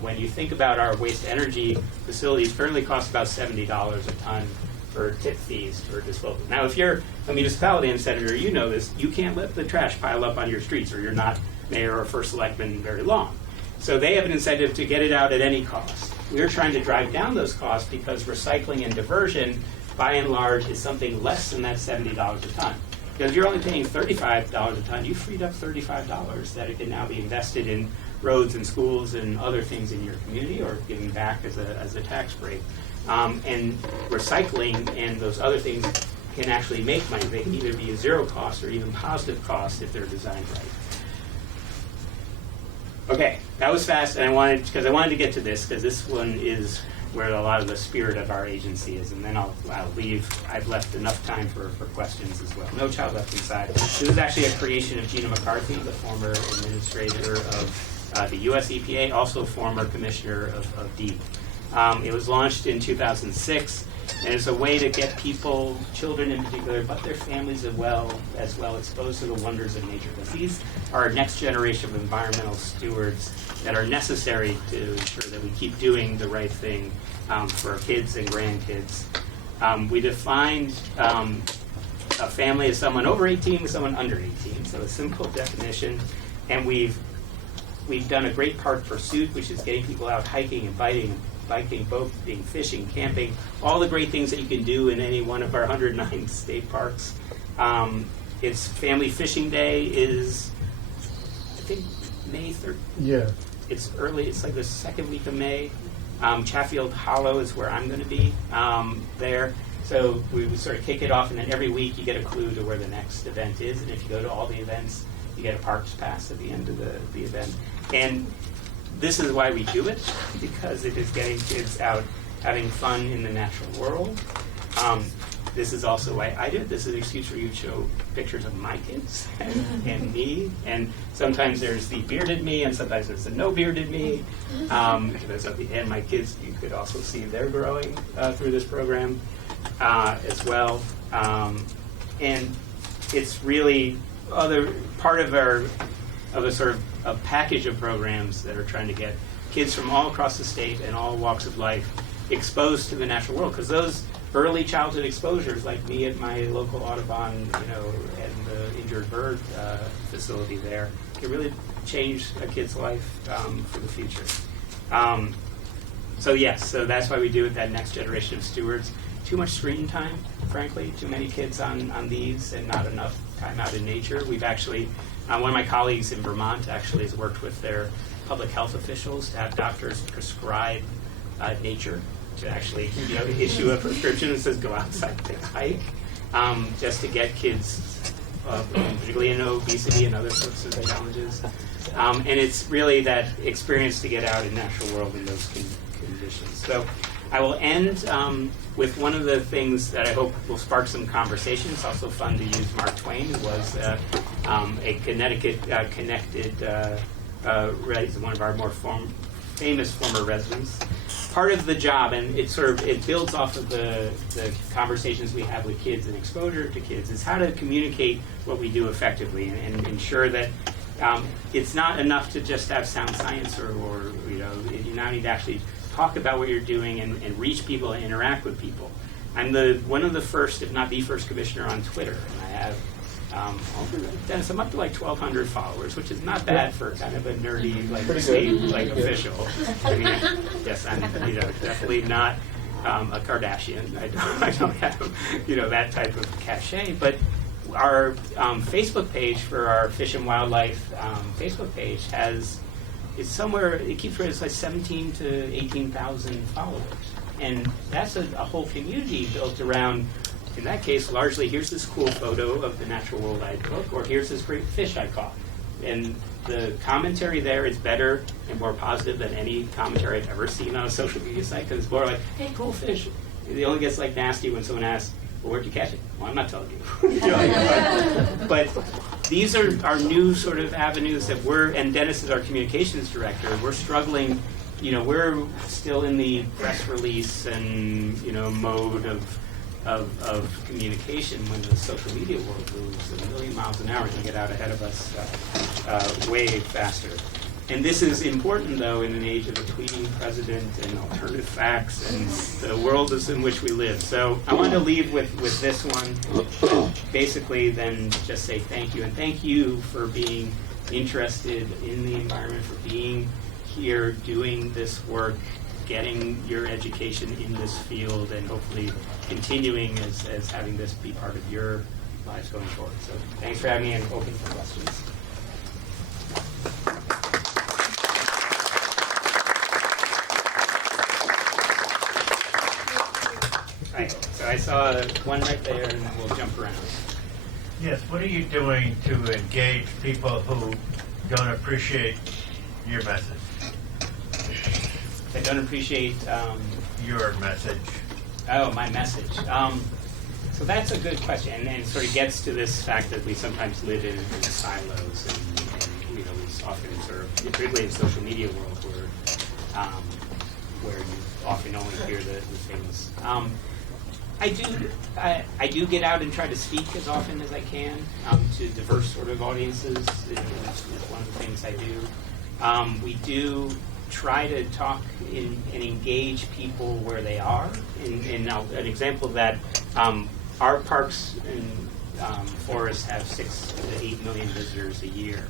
when you think about our waste energy facilities, currently cost about $70 a ton for tip fees for disposal. Now, if you're a municipality and senator, you know this, you can't let the trash pile up on your streets, or you're not mayor or first selectman very long. So they have an incentive to get it out at any cost. We're trying to drive down those costs because recycling and diversion, by and large, is something less than that $70 a ton. Because you're only paying $35 a ton, you freed up $35 that it can now be invested in roads and schools and other things in your community, or giving back as a tax break. And recycling and those other things can actually make money. They can either be a zero cost or even positive cost if they're designed right. Okay, that was fast, and I wanted to get to this, because this one is where a lot of the spirit of our agency is, and then I'll leave. I've left enough time for questions as well. No Child Left Inside. This is actually a creation of Gina McCarthy, the former administrator of the US EPA, also former commissioner of Diba. It was launched in 2006, and it's a way to get people, children in particular, but their families as well, exposed to the wonders of nature. Because these are our next generation of environmental stewards that are necessary to ensure that we keep doing the right thing for our kids and grandkids. We defined a family as someone over 18 with someone under 18, so a simple definition. And we've done a great park pursuit, which is getting people out hiking and biking, boating, fishing, camping, all the great things that you can do in any one of our 109 state parks. It's Family Fishing Day is, I think, May 3rd. Yeah. It's early. It's like the second week of May. Chatfield Hollow is where I'm going to be there. So we would sort of kick it off, and then every week you get a clue to where the next event is. And if you go to all the events, you get a parks pass at the end of the event. And this is why we do it, because it is getting kids out having fun in the natural world. This is also why I do it. This is an excuse for you to show pictures of my kids and me. And sometimes there's the bearded me, and sometimes there's the no bearded me. And my kids, you could also see they're growing through this program as well. And it's really part of a sort of a package of programs that are trying to get kids from all across the state and all walks of life exposed to the natural world. Because those early childhood exposures, like me at my local Audubon, and the injured bird facility there, can really change a kid's life for the future. So that's why we do it, that next generation of stewards. Too much screen time, frankly, too many kids on these, and not enough time out in nature. We've actually, one of my colleagues in Vermont actually has worked with their public health officials to have doctors prescribe nature, to actually issue a prescription that says go outside, take a hike, just to get kids, particularly in obesity and other sorts of challenges. And it's really that experience to get out in natural world in those conditions. So I will end with one of the things that I hope will spark some conversation. It's also fun to use Mark Twain, who was a Connecticut connected, one of our more famous former residents. Part of the job, and it builds off of the conversations we have with kids and exposure to kids, is how to communicate what we do effectively and ensure that it's not enough to just have sound science or you now need to actually talk about what you're doing and reach people and interact with people. I'm one of the first, if not the first, commissioner on Twitter, and I have Dennis, I'm up to like 1,200 followers, which is not bad for kind of a nerdy, state official. I mean, yes, I'm definitely not a Kardashian. I don't have that type of cachet. But our Facebook page for our Fish and Wildlife Facebook page is somewhere, it keeps it's like 17 to 18,000 followers. And that's a whole community built around, in that case, largely, here's this cool photo of the natural world I took, or here's this great fish I caught. And the commentary there is better and more positive than any commentary I've ever seen on a social media site, because it's more like, hey, cool fish. It only gets like nasty when someone asks, well, where'd you catch it? Well, I'm not telling you. You know, but these are our new sort of avenues that and Dennis is our communications director, we're struggling, you know, we're still in the press release and, you know, mode of communication when the social media world moves a million miles an hour to get out ahead of us way faster. And this is important, though, in an age of a tweeting president and alternative facts and the world is in which we live. So I wanted to leave with this one, basically then just say thank you. And thank you for being interested in the environment, for being here, doing this work, getting your education in this field, and hopefully continuing as having this be part of your lives going forward. So thanks for having me and open for questions. Right, so I saw one right there, and then we'll jump around. Yes, what are you doing to engage people who don't appreciate your message? I don't appreciate Your message. Oh, my message. So that's a good question, and it sort of gets to this fact that we sometimes live in silos, and you know, we often sort of, particularly in the social media world, where you often only hear the things. I do get out and try to speak as often as I can to diverse sort of audiences. It's one of the things I do. We do try to talk and engage people where they are. And now an example of that, our parks and forests have 6 to 8 million visitors a year.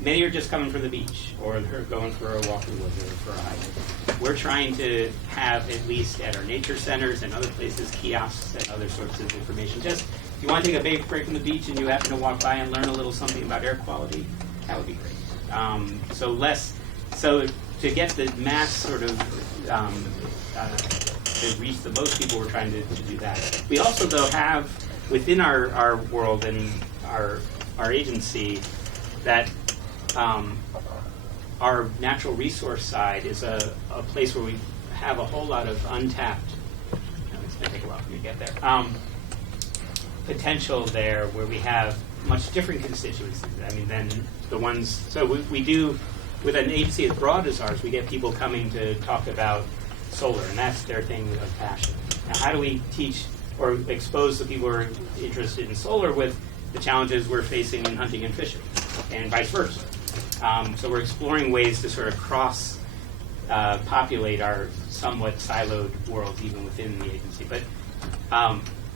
Many are just coming from the beach, or they're going for a walk in the woods or for a hike. We're trying to have, at least at our nature centers and other places, kiosks and other sorts of information. Just, if you want to take a break from the beach and you happen to walk by and learn a little something about air quality, that would be great. So to get the mass sort of, to reach the most people, we're trying to do that. We also, though, have within our world and our agency that our natural resource side is a place where we have a whole lot of untapped, it's going to take a while for me to get there, potential there where we have much different constituencies, than the ones, so we do, with an agency as broad as ours, we get people coming to talk about solar, and that's their thing of passion. Now, how do we teach or expose the people who are interested in solar with the challenges we're facing in hunting and fishing, and vice versa? So we're exploring ways to sort of populate our somewhat siloed worlds even within the agency. But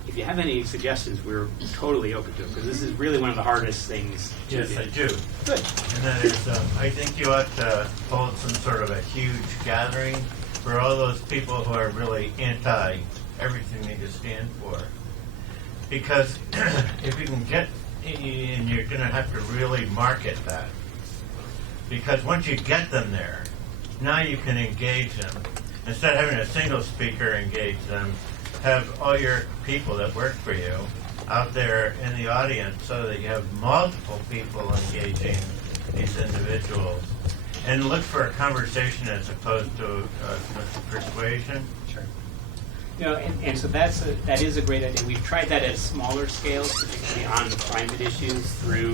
if you have any suggestions, we're totally open to it, because this is really one of the hardest things to Yes, do. I do. Good. And that is, I think you ought to hold some sort of a huge gathering for all those people who are really anti everything that you stand for. Because if you can get, and you're going to have to really market that. Because once you get them there, now you can engage them. Instead of having a single speaker engage them, have all your people that work for you out there in the audience so that you have multiple people engaging these individuals. And look for a conversation as opposed to persuasion. Sure. You know, and so that is a great idea. We've tried that at smaller scales, particularly on climate issues, through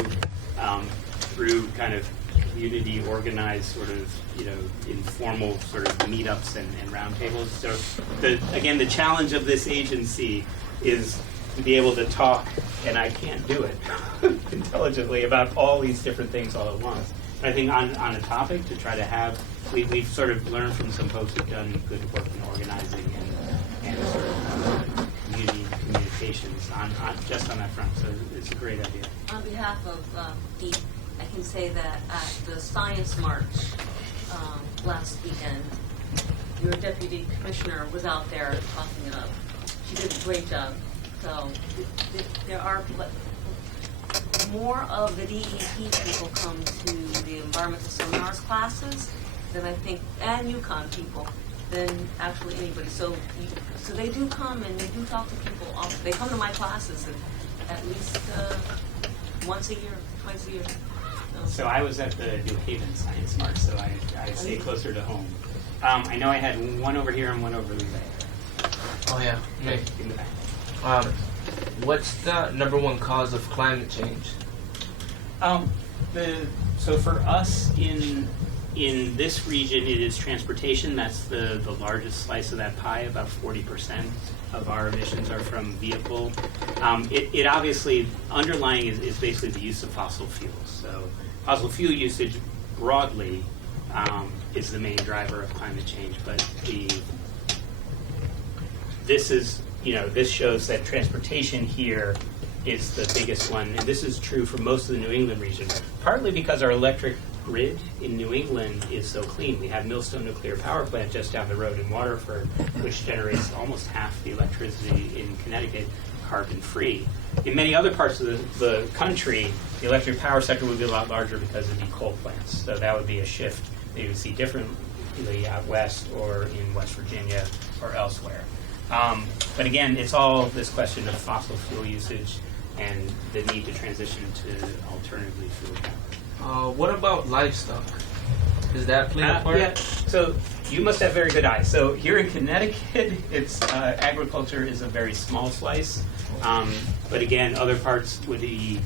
kind of community organized sort of, informal sort of meetups and roundtables. So the challenge of this agency is to be able to talk, and I can't do it intelligently, about all these different things all at once. But I think on a topic to try to have, we've sort of learned from some folks who've done good work in organizing and sort of communications on that front. So it's a great idea. On behalf of Diba, I can say that at the Science March last weekend, your deputy commissioner was out there talking up. She did a great job So there are more of the DEP people come to the environmental seminars classes than I think, and UConn people, than actually anybody. So they do come and they do talk to people. They come to my classes at least once a year, twice a year. So I was at the New Haven Science Mart, so I stay closer to home. I know I had one over here and one over there. Oh yeah, me. In the back. What's the number one cause of climate change? So for us in this region, it is transportation. That's the largest slice of that pie. About 40% of our emissions are from vehicle. It obviously, underlying is basically the use of fossil fuels. So fossil fuel usage broadly is the main driver of climate change. But this shows that transportation here is the biggest one, and this is true for most of the New England region, partly because our electric grid in New England is so clean. We have Millstone Nuclear Power Plant just down the road in Waterford, which generates almost half the electricity in Connecticut carbon-free. In many other parts of the country, the electric power sector would be a lot larger because it'd be coal plants. So that would be a shift that you would see differently out west or in West Virginia or elsewhere. But again, it's all this question of fossil fuel usage and the need to transition to alternatively fueled power. What about livestock? Does that play a part? Yeah. So you must have very good eyes. So here in Connecticut, it's agriculture is a very small slice. But again, other parts would be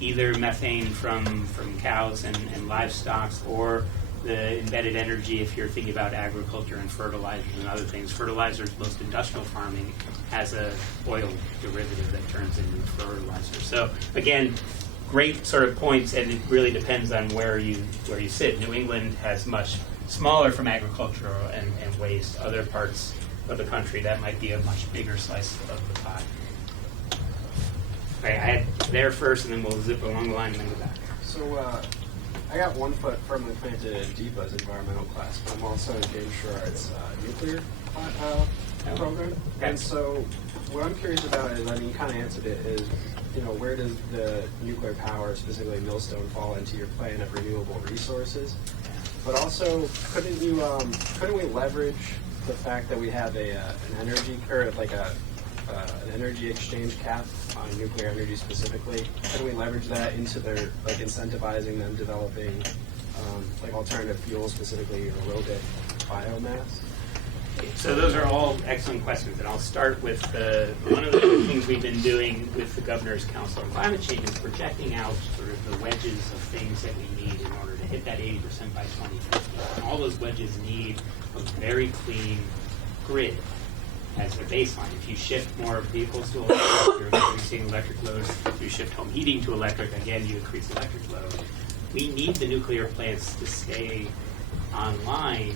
either methane from cows and livestock, or the embedded energy if you're thinking about agriculture and fertilizers and other things. Fertilizers, most industrial farming has a oil derivative that turns into fertilizer. So again, great sort of points, and it really depends on where you sit. New England has much smaller from agriculture and waste. Other parts of the country, that might be a much bigger slice of the pie. Okay, I had there first, and then we'll zip along the line and then go back. So I got 1 foot firmly planted in Diba's environmental class, but I'm also in James Sherrard's nuclear program. Okay. And so what I'm curious about is, I mean, you kind of answered it, is, where does the nuclear power, specifically Millstone, fall into your plan of renewable resources? But also, couldn't we leverage the fact that we have an energy, or like an energy exchange cap on nuclear energy specifically? Couldn't we leverage that into their, like, incentivizing them developing like alternative fuels, specifically aerobic biomass? So those are all excellent questions, and I'll start with one of the things we've been doing with the Governor's Council on Climate Change is projecting out sort of the wedges of things that we need in order to hit that 80% by 2050. And all those wedges need a very clean grid as their baseline. If you shift more vehicles to electric, you're increasing electric load. If you shift home heating to electric, again, you increase electric load. We need the nuclear plants to stay online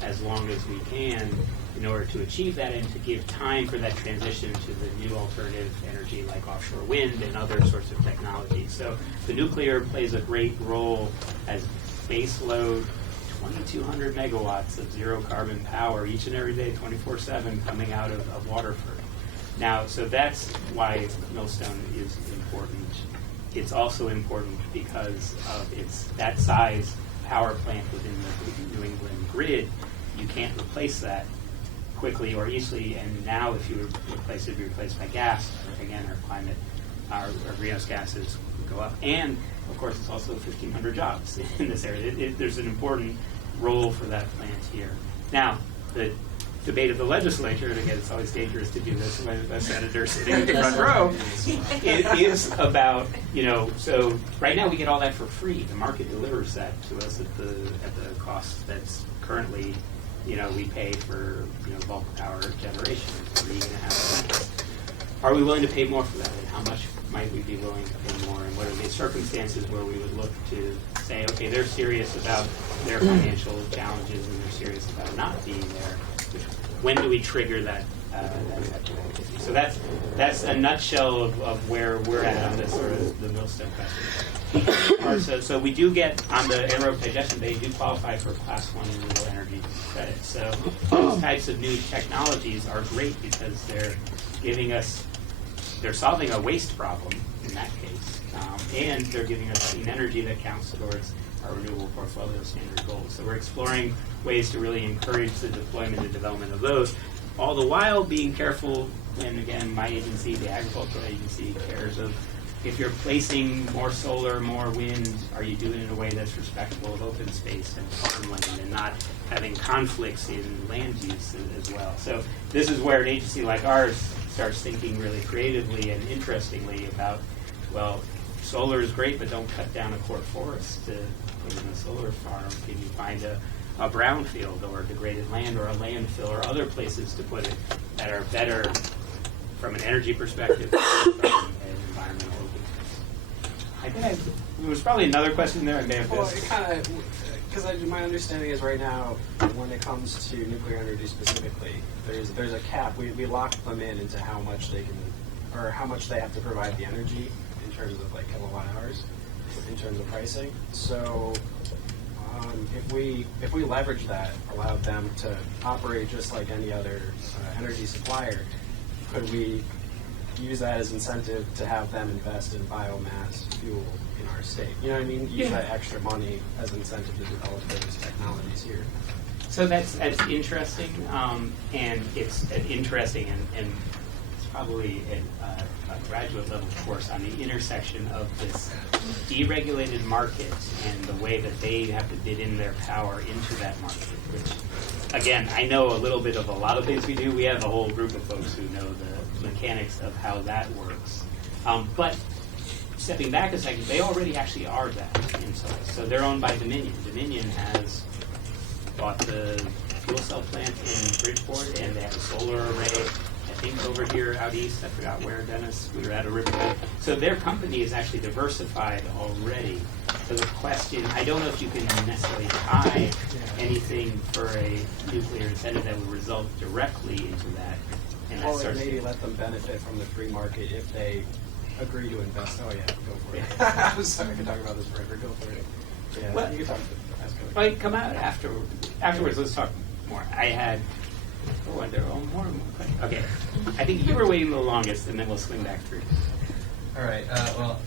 as long as we can in order to achieve that and to give time for that transition to the new alternative energy like offshore wind and other sorts of technologies. So the nuclear plays a great role as base load, 2,200 megawatts of zero carbon power each and every day, 24/7, coming out of Waterford. Now, so that's why Millstone is important. It's also important because of its that size power plant within the New England grid. You can't replace that quickly or easily, and now if you replace it, it'd be replaced by gas. Again, our greenhouse gases would go up, and of course, it's also 1,500 jobs in this area. There's an important role for that plant here. Now, the debate of the legislature, and again, it's always dangerous to do this with a senator sitting in the front row, it is about, so right now we get all that for free. The market delivers that to us at the cost that's currently, we pay for, bulk power generation, 3.5 cents. Are we willing to pay more for that, and how much might we be willing to pay more, and what are the circumstances where we would look to say, okay, they're serious about their financial challenges and they're serious about not being there. When do we trigger that So that's a nutshell of where we're at on this sort of the millstone question. So we do get on the anaerobic digestion, they do qualify for Class 1 renewable energy credit. So those types of new technologies are great because they're solving a waste problem in that case, and they're giving us clean energy that counts towards our renewable portfolio standard goals. So we're exploring ways to really encourage the deployment and development of those, all the while being careful. And again, my agency, the agricultural agency, cares of if you're placing more solar, more wind, are you doing it in a way that's respectful of open space and farmland and not having conflicts in land use as well. So this is where an agency like ours starts thinking really creatively and interestingly about, well, solar is great, but don't cut down a core forest to put in a solar farm. Can you find a brownfield or degraded land or a landfill or other places to put it that are better from an energy perspective, from an environmental openness? I think there was probably another question there I may have missed. Well, it kind of, because my understanding is right now, when it comes to nuclear energy specifically, there's a cap. We lock them into how much they can, or how much they have to provide the energy in terms of like kilowatt hours, in terms of pricing. So if we leverage that, allow them to operate just like any other energy supplier, could we use that as incentive to have them invest in biomass fuel in our state? You know what I mean? Use that extra money as incentive to develop those technologies here. So that's interesting, and it's an interesting and it's probably a graduate level course on the intersection of this deregulated market and the way that they have to bid in their power into that market, which, again, I know a little bit of a lot of things we do. We have a whole group of folks who know the mechanics of how that works. But stepping back a second, they already actually are that in solar. So they're owned by Dominion. Dominion has bought the fuel cell plant in Bridgeport, and they have a solar array, I think, over here out east. I forgot where, Dennis. We were at a river. So their company is actually diversified already. So the question, I don't know if you can necessarily tie anything for a nuclear incentive that would result directly into that. And that Or starts maybe let them benefit from the free market if they agree to invest. Oh yeah, go for it. I'm sorry, I could talk about this forever. Go for it. Yeah, Well, you can talk to Like, come out afterwards. Let's talk more. I had more. Okay, I think you were waiting the longest, and then we'll swing back through. All right. Well,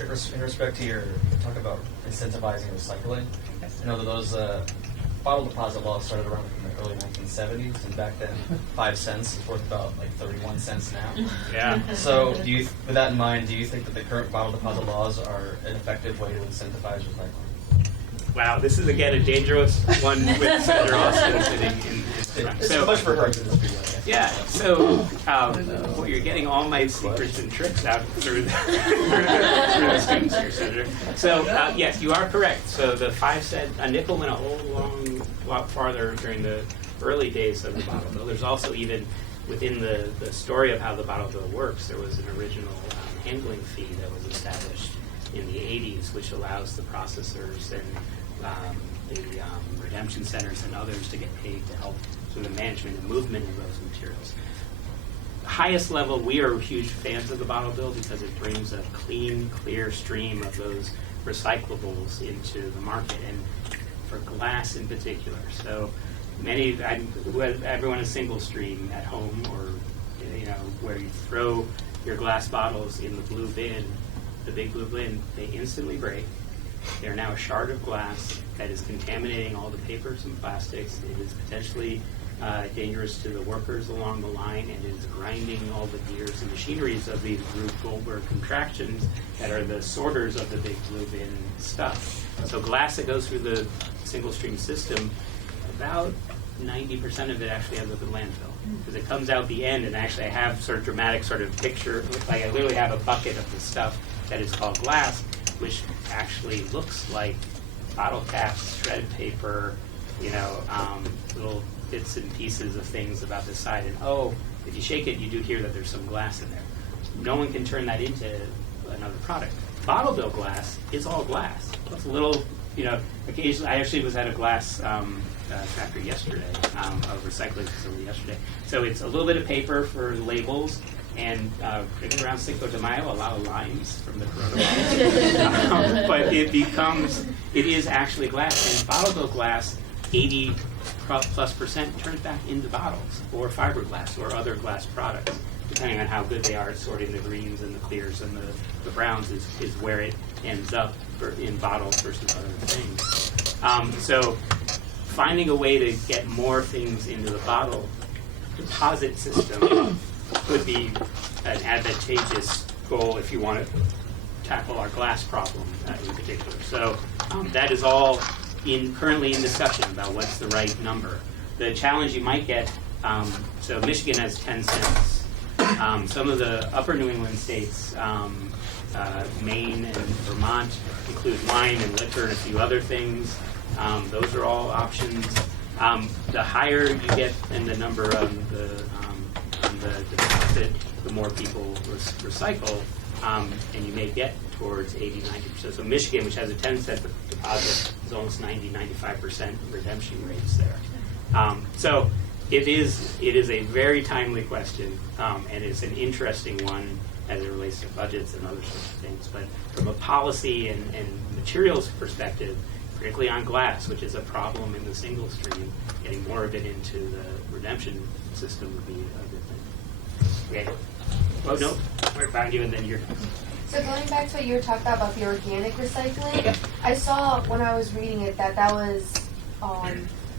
in respect to your talk about incentivizing recycling, I know that those bottle deposit laws started around in the early 1970s, and back then 5 cents is worth about like 31 cents now. Yeah. So, with that in mind, do you think that the current bottle deposit laws are an effective way to incentivize recycling? Wow, this is again a dangerous one with Senator Osten sitting in front. It's much for her industry, I guess. Yeah, so well, you're getting all my secrets and tricks out through the students here, Senator. So yes, you are correct. So the 5 cent, a nickel went a whole lot farther during the early days of the bottle bill. There's also even within the story of how the bottle bill works, there was an original handling fee that was established in the 80s, which allows the processors and the redemption centers and others to get paid to help with the management and movement of those materials. Highest level, we are huge fans of the bottle bill because it brings a clean, clear stream of those recyclables into the market, and for glass in particular. So everyone is single stream at home, or where you throw your glass bottles in the blue bin, the big blue bin, they instantly break. They're now a shard of glass that is contaminating all the papers and plastics. It is potentially dangerous to the workers along the line, and it is grinding all the gears and machineries of these Rube Goldberg contractions that are the sorters of the big blue bin stuff. So glass that goes through the single stream system, about 90% of it actually ends up in landfill. Because it comes out the end, and actually I have sort of dramatic sort of picture, like I literally have a bucket of the stuff that is called glass, which actually looks like bottle caps, shredded paper, little bits and pieces of things about this side. And if you shake it, you do hear that there's some glass in there. No one can turn that into another product. Bottle bill glass is all glass. It's a little occasionally, I actually was at a glass factory yesterday, a recycling facility yesterday. So it's a little bit of paper for labels, and particularly around Cinco de Mayo, a lot of limes from the coronavirus. But it is actually glass, and bottled glass, 80+% turns back into bottles, or fiberglass, or other glass products, depending on how good they are at sorting the greens and the clears and the browns is where it ends up in bottles versus other things. So finding a way to get more things into the bottle deposit system would be an advantageous goal if you want to tackle our glass problem in particular. So that is all currently in discussion about what's the right number. The challenge you might get, so Michigan has 10 cents. Some of the upper New England states, Maine and Vermont, include wine and liquor and a few other things. Those are all options. The higher you get in the number of the deposit, the more people recycle, and you may get towards 80-90%. So Michigan, which has a 10-cent deposit, is almost 90-95% redemption rates there. So it is a very timely question, and it's an interesting one as it relates to budgets and other sorts of things. But from a policy and materials perspective, particularly on glass, which is a problem in the single stream, getting more of it into the redemption system would be a good thing. Okay. Oh, no, we're behind you, and then you're done. So going back to what you were talking about the organic recycling, I saw when I was reading it that was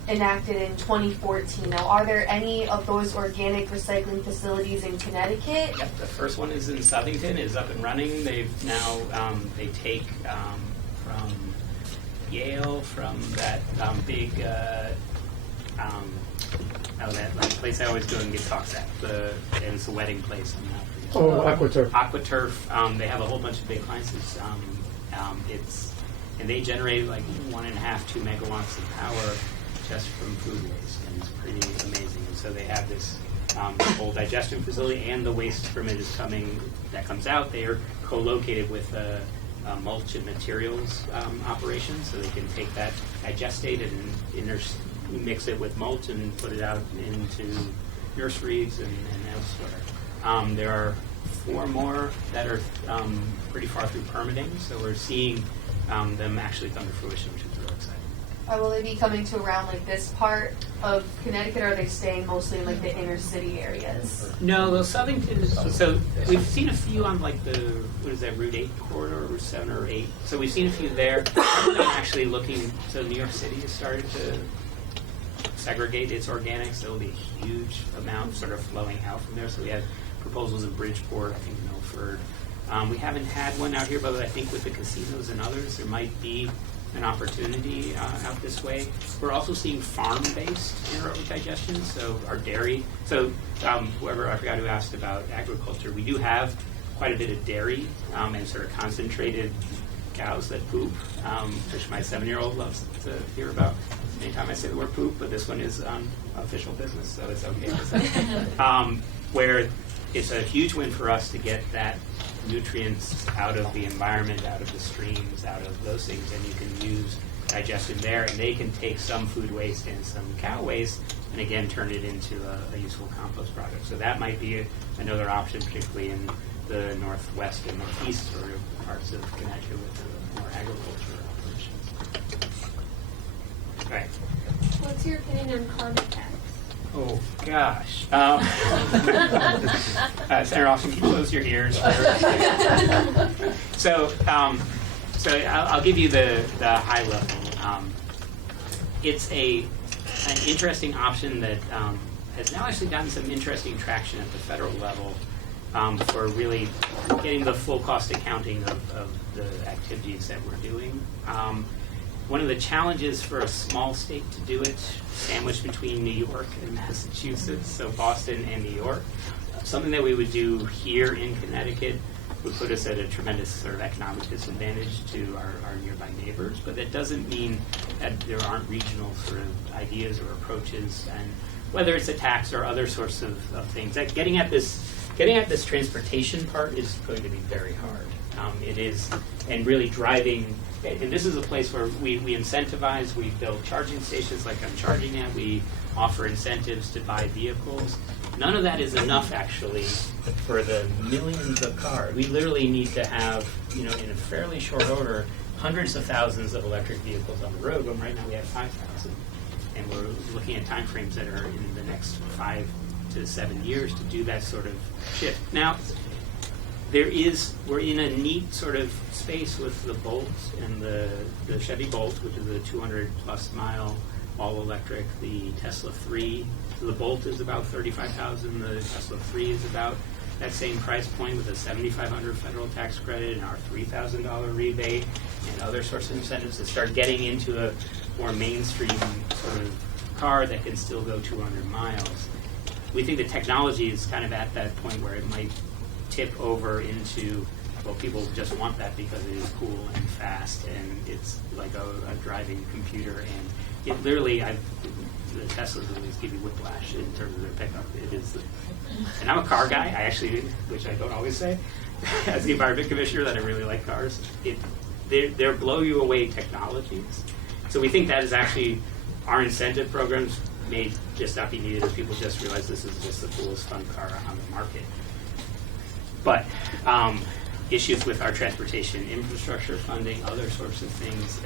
enacted in 2014. Now, are there any of those organic recycling facilities in Connecticut? Yep, the first one is in Southington, is up and running. They've now, they take from Yale, from that big, that place I always go and get talks at, and it's a wedding place. AquaTurf. AquaTurf, they have a whole bunch of big clients. And they generate like 1.5, 2 megawatts of power just from food waste, and it's pretty amazing. And so they have this whole digestion facility, and the waste from it that comes out. They are co-located with a mulch and materials operation, so they can take that digestate and mix it with mulch and put it out into nurseries and elsewhere. There are 4 more that are pretty far through permitting, so we're seeing them actually come to fruition, which is really exciting. Will they be coming to around like this part of Connecticut, or are they staying mostly in like the inner city areas? No, the Southington. So we've seen a few on like Route 8 corridor, Route 7 or 8. So we've seen a few there. I'm actually looking. So New York City has started to segregate its organics. There will be a huge amount sort of flowing out from there. So we have proposals in Bridgeport, I think Milford. We haven't had one out here, but I think with the casinos and others, there might be an opportunity out this way. We're also seeing farm-based anaerobic digestion, so our dairy. So whoever, I forgot who asked about agriculture, we do have quite a bit of dairy and sort of concentrated cows that poop, which my 7-year-old loves to hear about. Anytime I say the word poop, but this one is official business, so it's okay to say. Where it's a huge win for us to get that nutrients out of the environment, out of the streams, out of those things, and you can use digestion there, and they can take some food waste and some cow waste and again turn it into a useful compost product. So that might be another option, particularly in the northwest and northeast sort of parts of Connecticut with the more agricultural operations. Right. What's your opinion on carbon tax? Oh, gosh. Senator Osten, can you close your ears? So I'll give you the high level. It's an interesting option that has now actually gotten some interesting traction at the federal level for really getting the full cost accounting of the activities that we're doing. One of the challenges for a small state to do it, sandwiched between New York and Massachusetts, so Boston and New York, something that we would do here in Connecticut would put us at a tremendous sort of economic disadvantage to our nearby neighbors, but that doesn't mean that there aren't regional sort of ideas or approaches, and whether it's a tax or other sorts of things. That getting at this transportation part is going to be very hard. It is, and really driving and this is a place where we incentivize, we build charging stations like I'm charging at, we offer incentives to buy vehicles. None of that is enough, actually, for the millions of cars. We literally need to have, in a fairly short order, hundreds of thousands of electric vehicles on the road, when right now we have 5,000. And we're looking at timeframes that are in the next 5 to 7 years to do that sort of shift. Now, we're in a neat sort of space with the Bolt and the Chevy Bolt, which is a 200-plus mile all-electric, the Tesla 3. So the Bolt is about $35,000. The Tesla 3 is about that same price point with a $7,500 federal tax credit and our $3,000 rebate and other sorts of incentives to start getting into a more mainstream sort of car that can still go 200 miles. We think the technology is kind of at that point where it might tip over into, well, people just want that because it is cool and fast and it's like a driving computer, and it literally, the Teslas always give you whiplash in terms of their pickup. It is, and I'm a car guy, which I don't always say, as the environment commissioner, that I really like cars. They're blow you away technologies. So we think that is actually, our incentive programs may just not be needed as people just realize this is just the coolest fun car on the market. But issues with our transportation infrastructure funding, other sorts of things,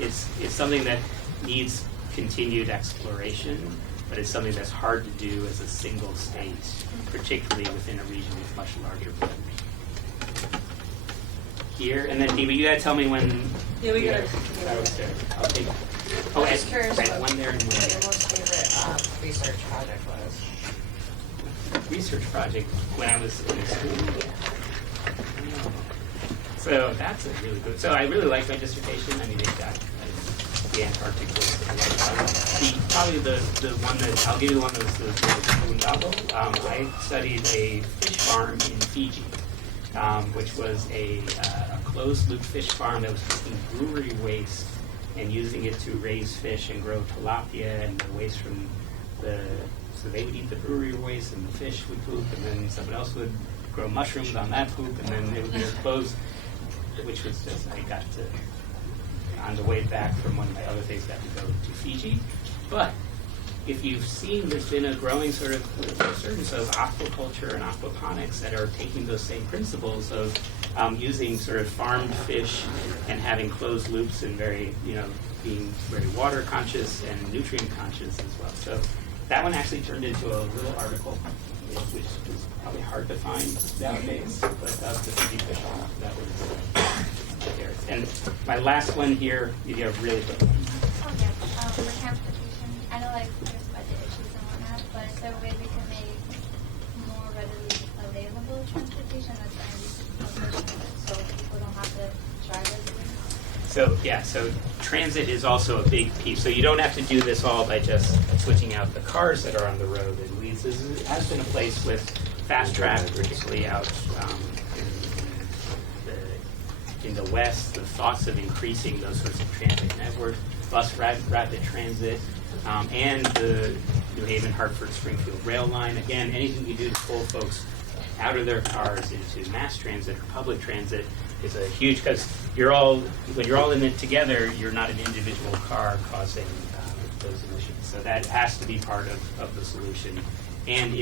it's something that needs continued exploration, but it's something that's hard to do as a single state, particularly within a region with much larger population. Here, and then Diba, you gotta tell me when. Yeah, we got it. I'll take. Oh, I'm just curious right, what one there and one your there. most favorite research project was. Research project when I was in school. So that's a really good. So I really like my dissertation. I mean, it got the Antarctic was probably the one that I'll give you one that was the boondoggle. I studied a fish farm in Fiji, which was a closed loop fish farm that was taking brewery waste and using it to raise fish and grow tilapia, and the waste from so they would eat the brewery waste and the fish would poop, and then someone else would grow mushrooms on that poop, and then it would be a closed, which was just, I got to, on the way back from one of my other things, got to go to Fiji. But if you've seen, there's been a growing sort of resurgence of aquaculture and aquaponics that are taking those same principles of using sort of farmed fish and having closed loops and being very water conscious and nutrient conscious as well. So that one actually turned into a little article, which is probably hard to find nowadays, but that's the Fiji fish farm. That was there. And my last one here, you have really quick one. Okay, for transportation, I know like there's budget issues and whatnot, but is there a way we can make more readily available transportation that's so people don't have to drive everywhere? So transit is also a big piece. So you don't have to do this all by just switching out the cars that are on the road. At least this has been a place with fast track, particularly out in the West. The thoughts of increasing those sorts of transit networks, bus rapid transit, and the New Haven, Hartford, Springfield rail line. Again, anything you do to pull folks out of their cars into mass transit or public transit is a huge, because when you're all in it together, you're not an individual car causing those emissions. So that has to be part of the solution. And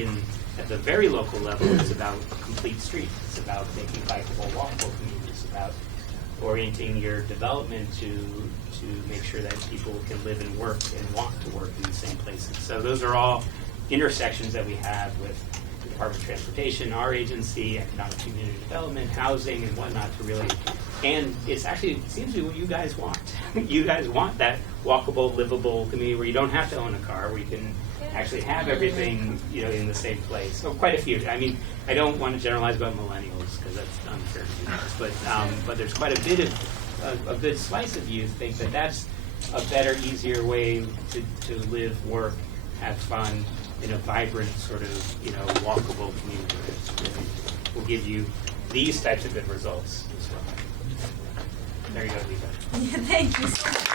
at the very local level, it's about complete streets. It's about making bikeable, walkable communities. It's about orienting your development to make sure that people can live and work and want to work in the same places. So those are all intersections that we have with the Department of Transportation, our agency, economic community development, housing, and whatnot to really, and it seems to be what you guys want. You guys want that walkable, livable community where you don't have to own a car, where you can actually have everything, in the same place. So quite a few. I mean, I don't want to generalize about millennials because that's unfair to do that. But there's quite a bit of a good slice of youth think that that's a better, easier way to live, work, have fun in a vibrant sort of, walkable community that really will give you these types of good results as well. There you go, Diba. Yeah, thank you so much.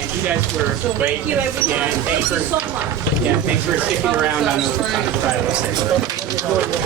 And You guys were great. Thank you, everyone. Yeah, and Thank you so much. thanks for sticking around on the side of the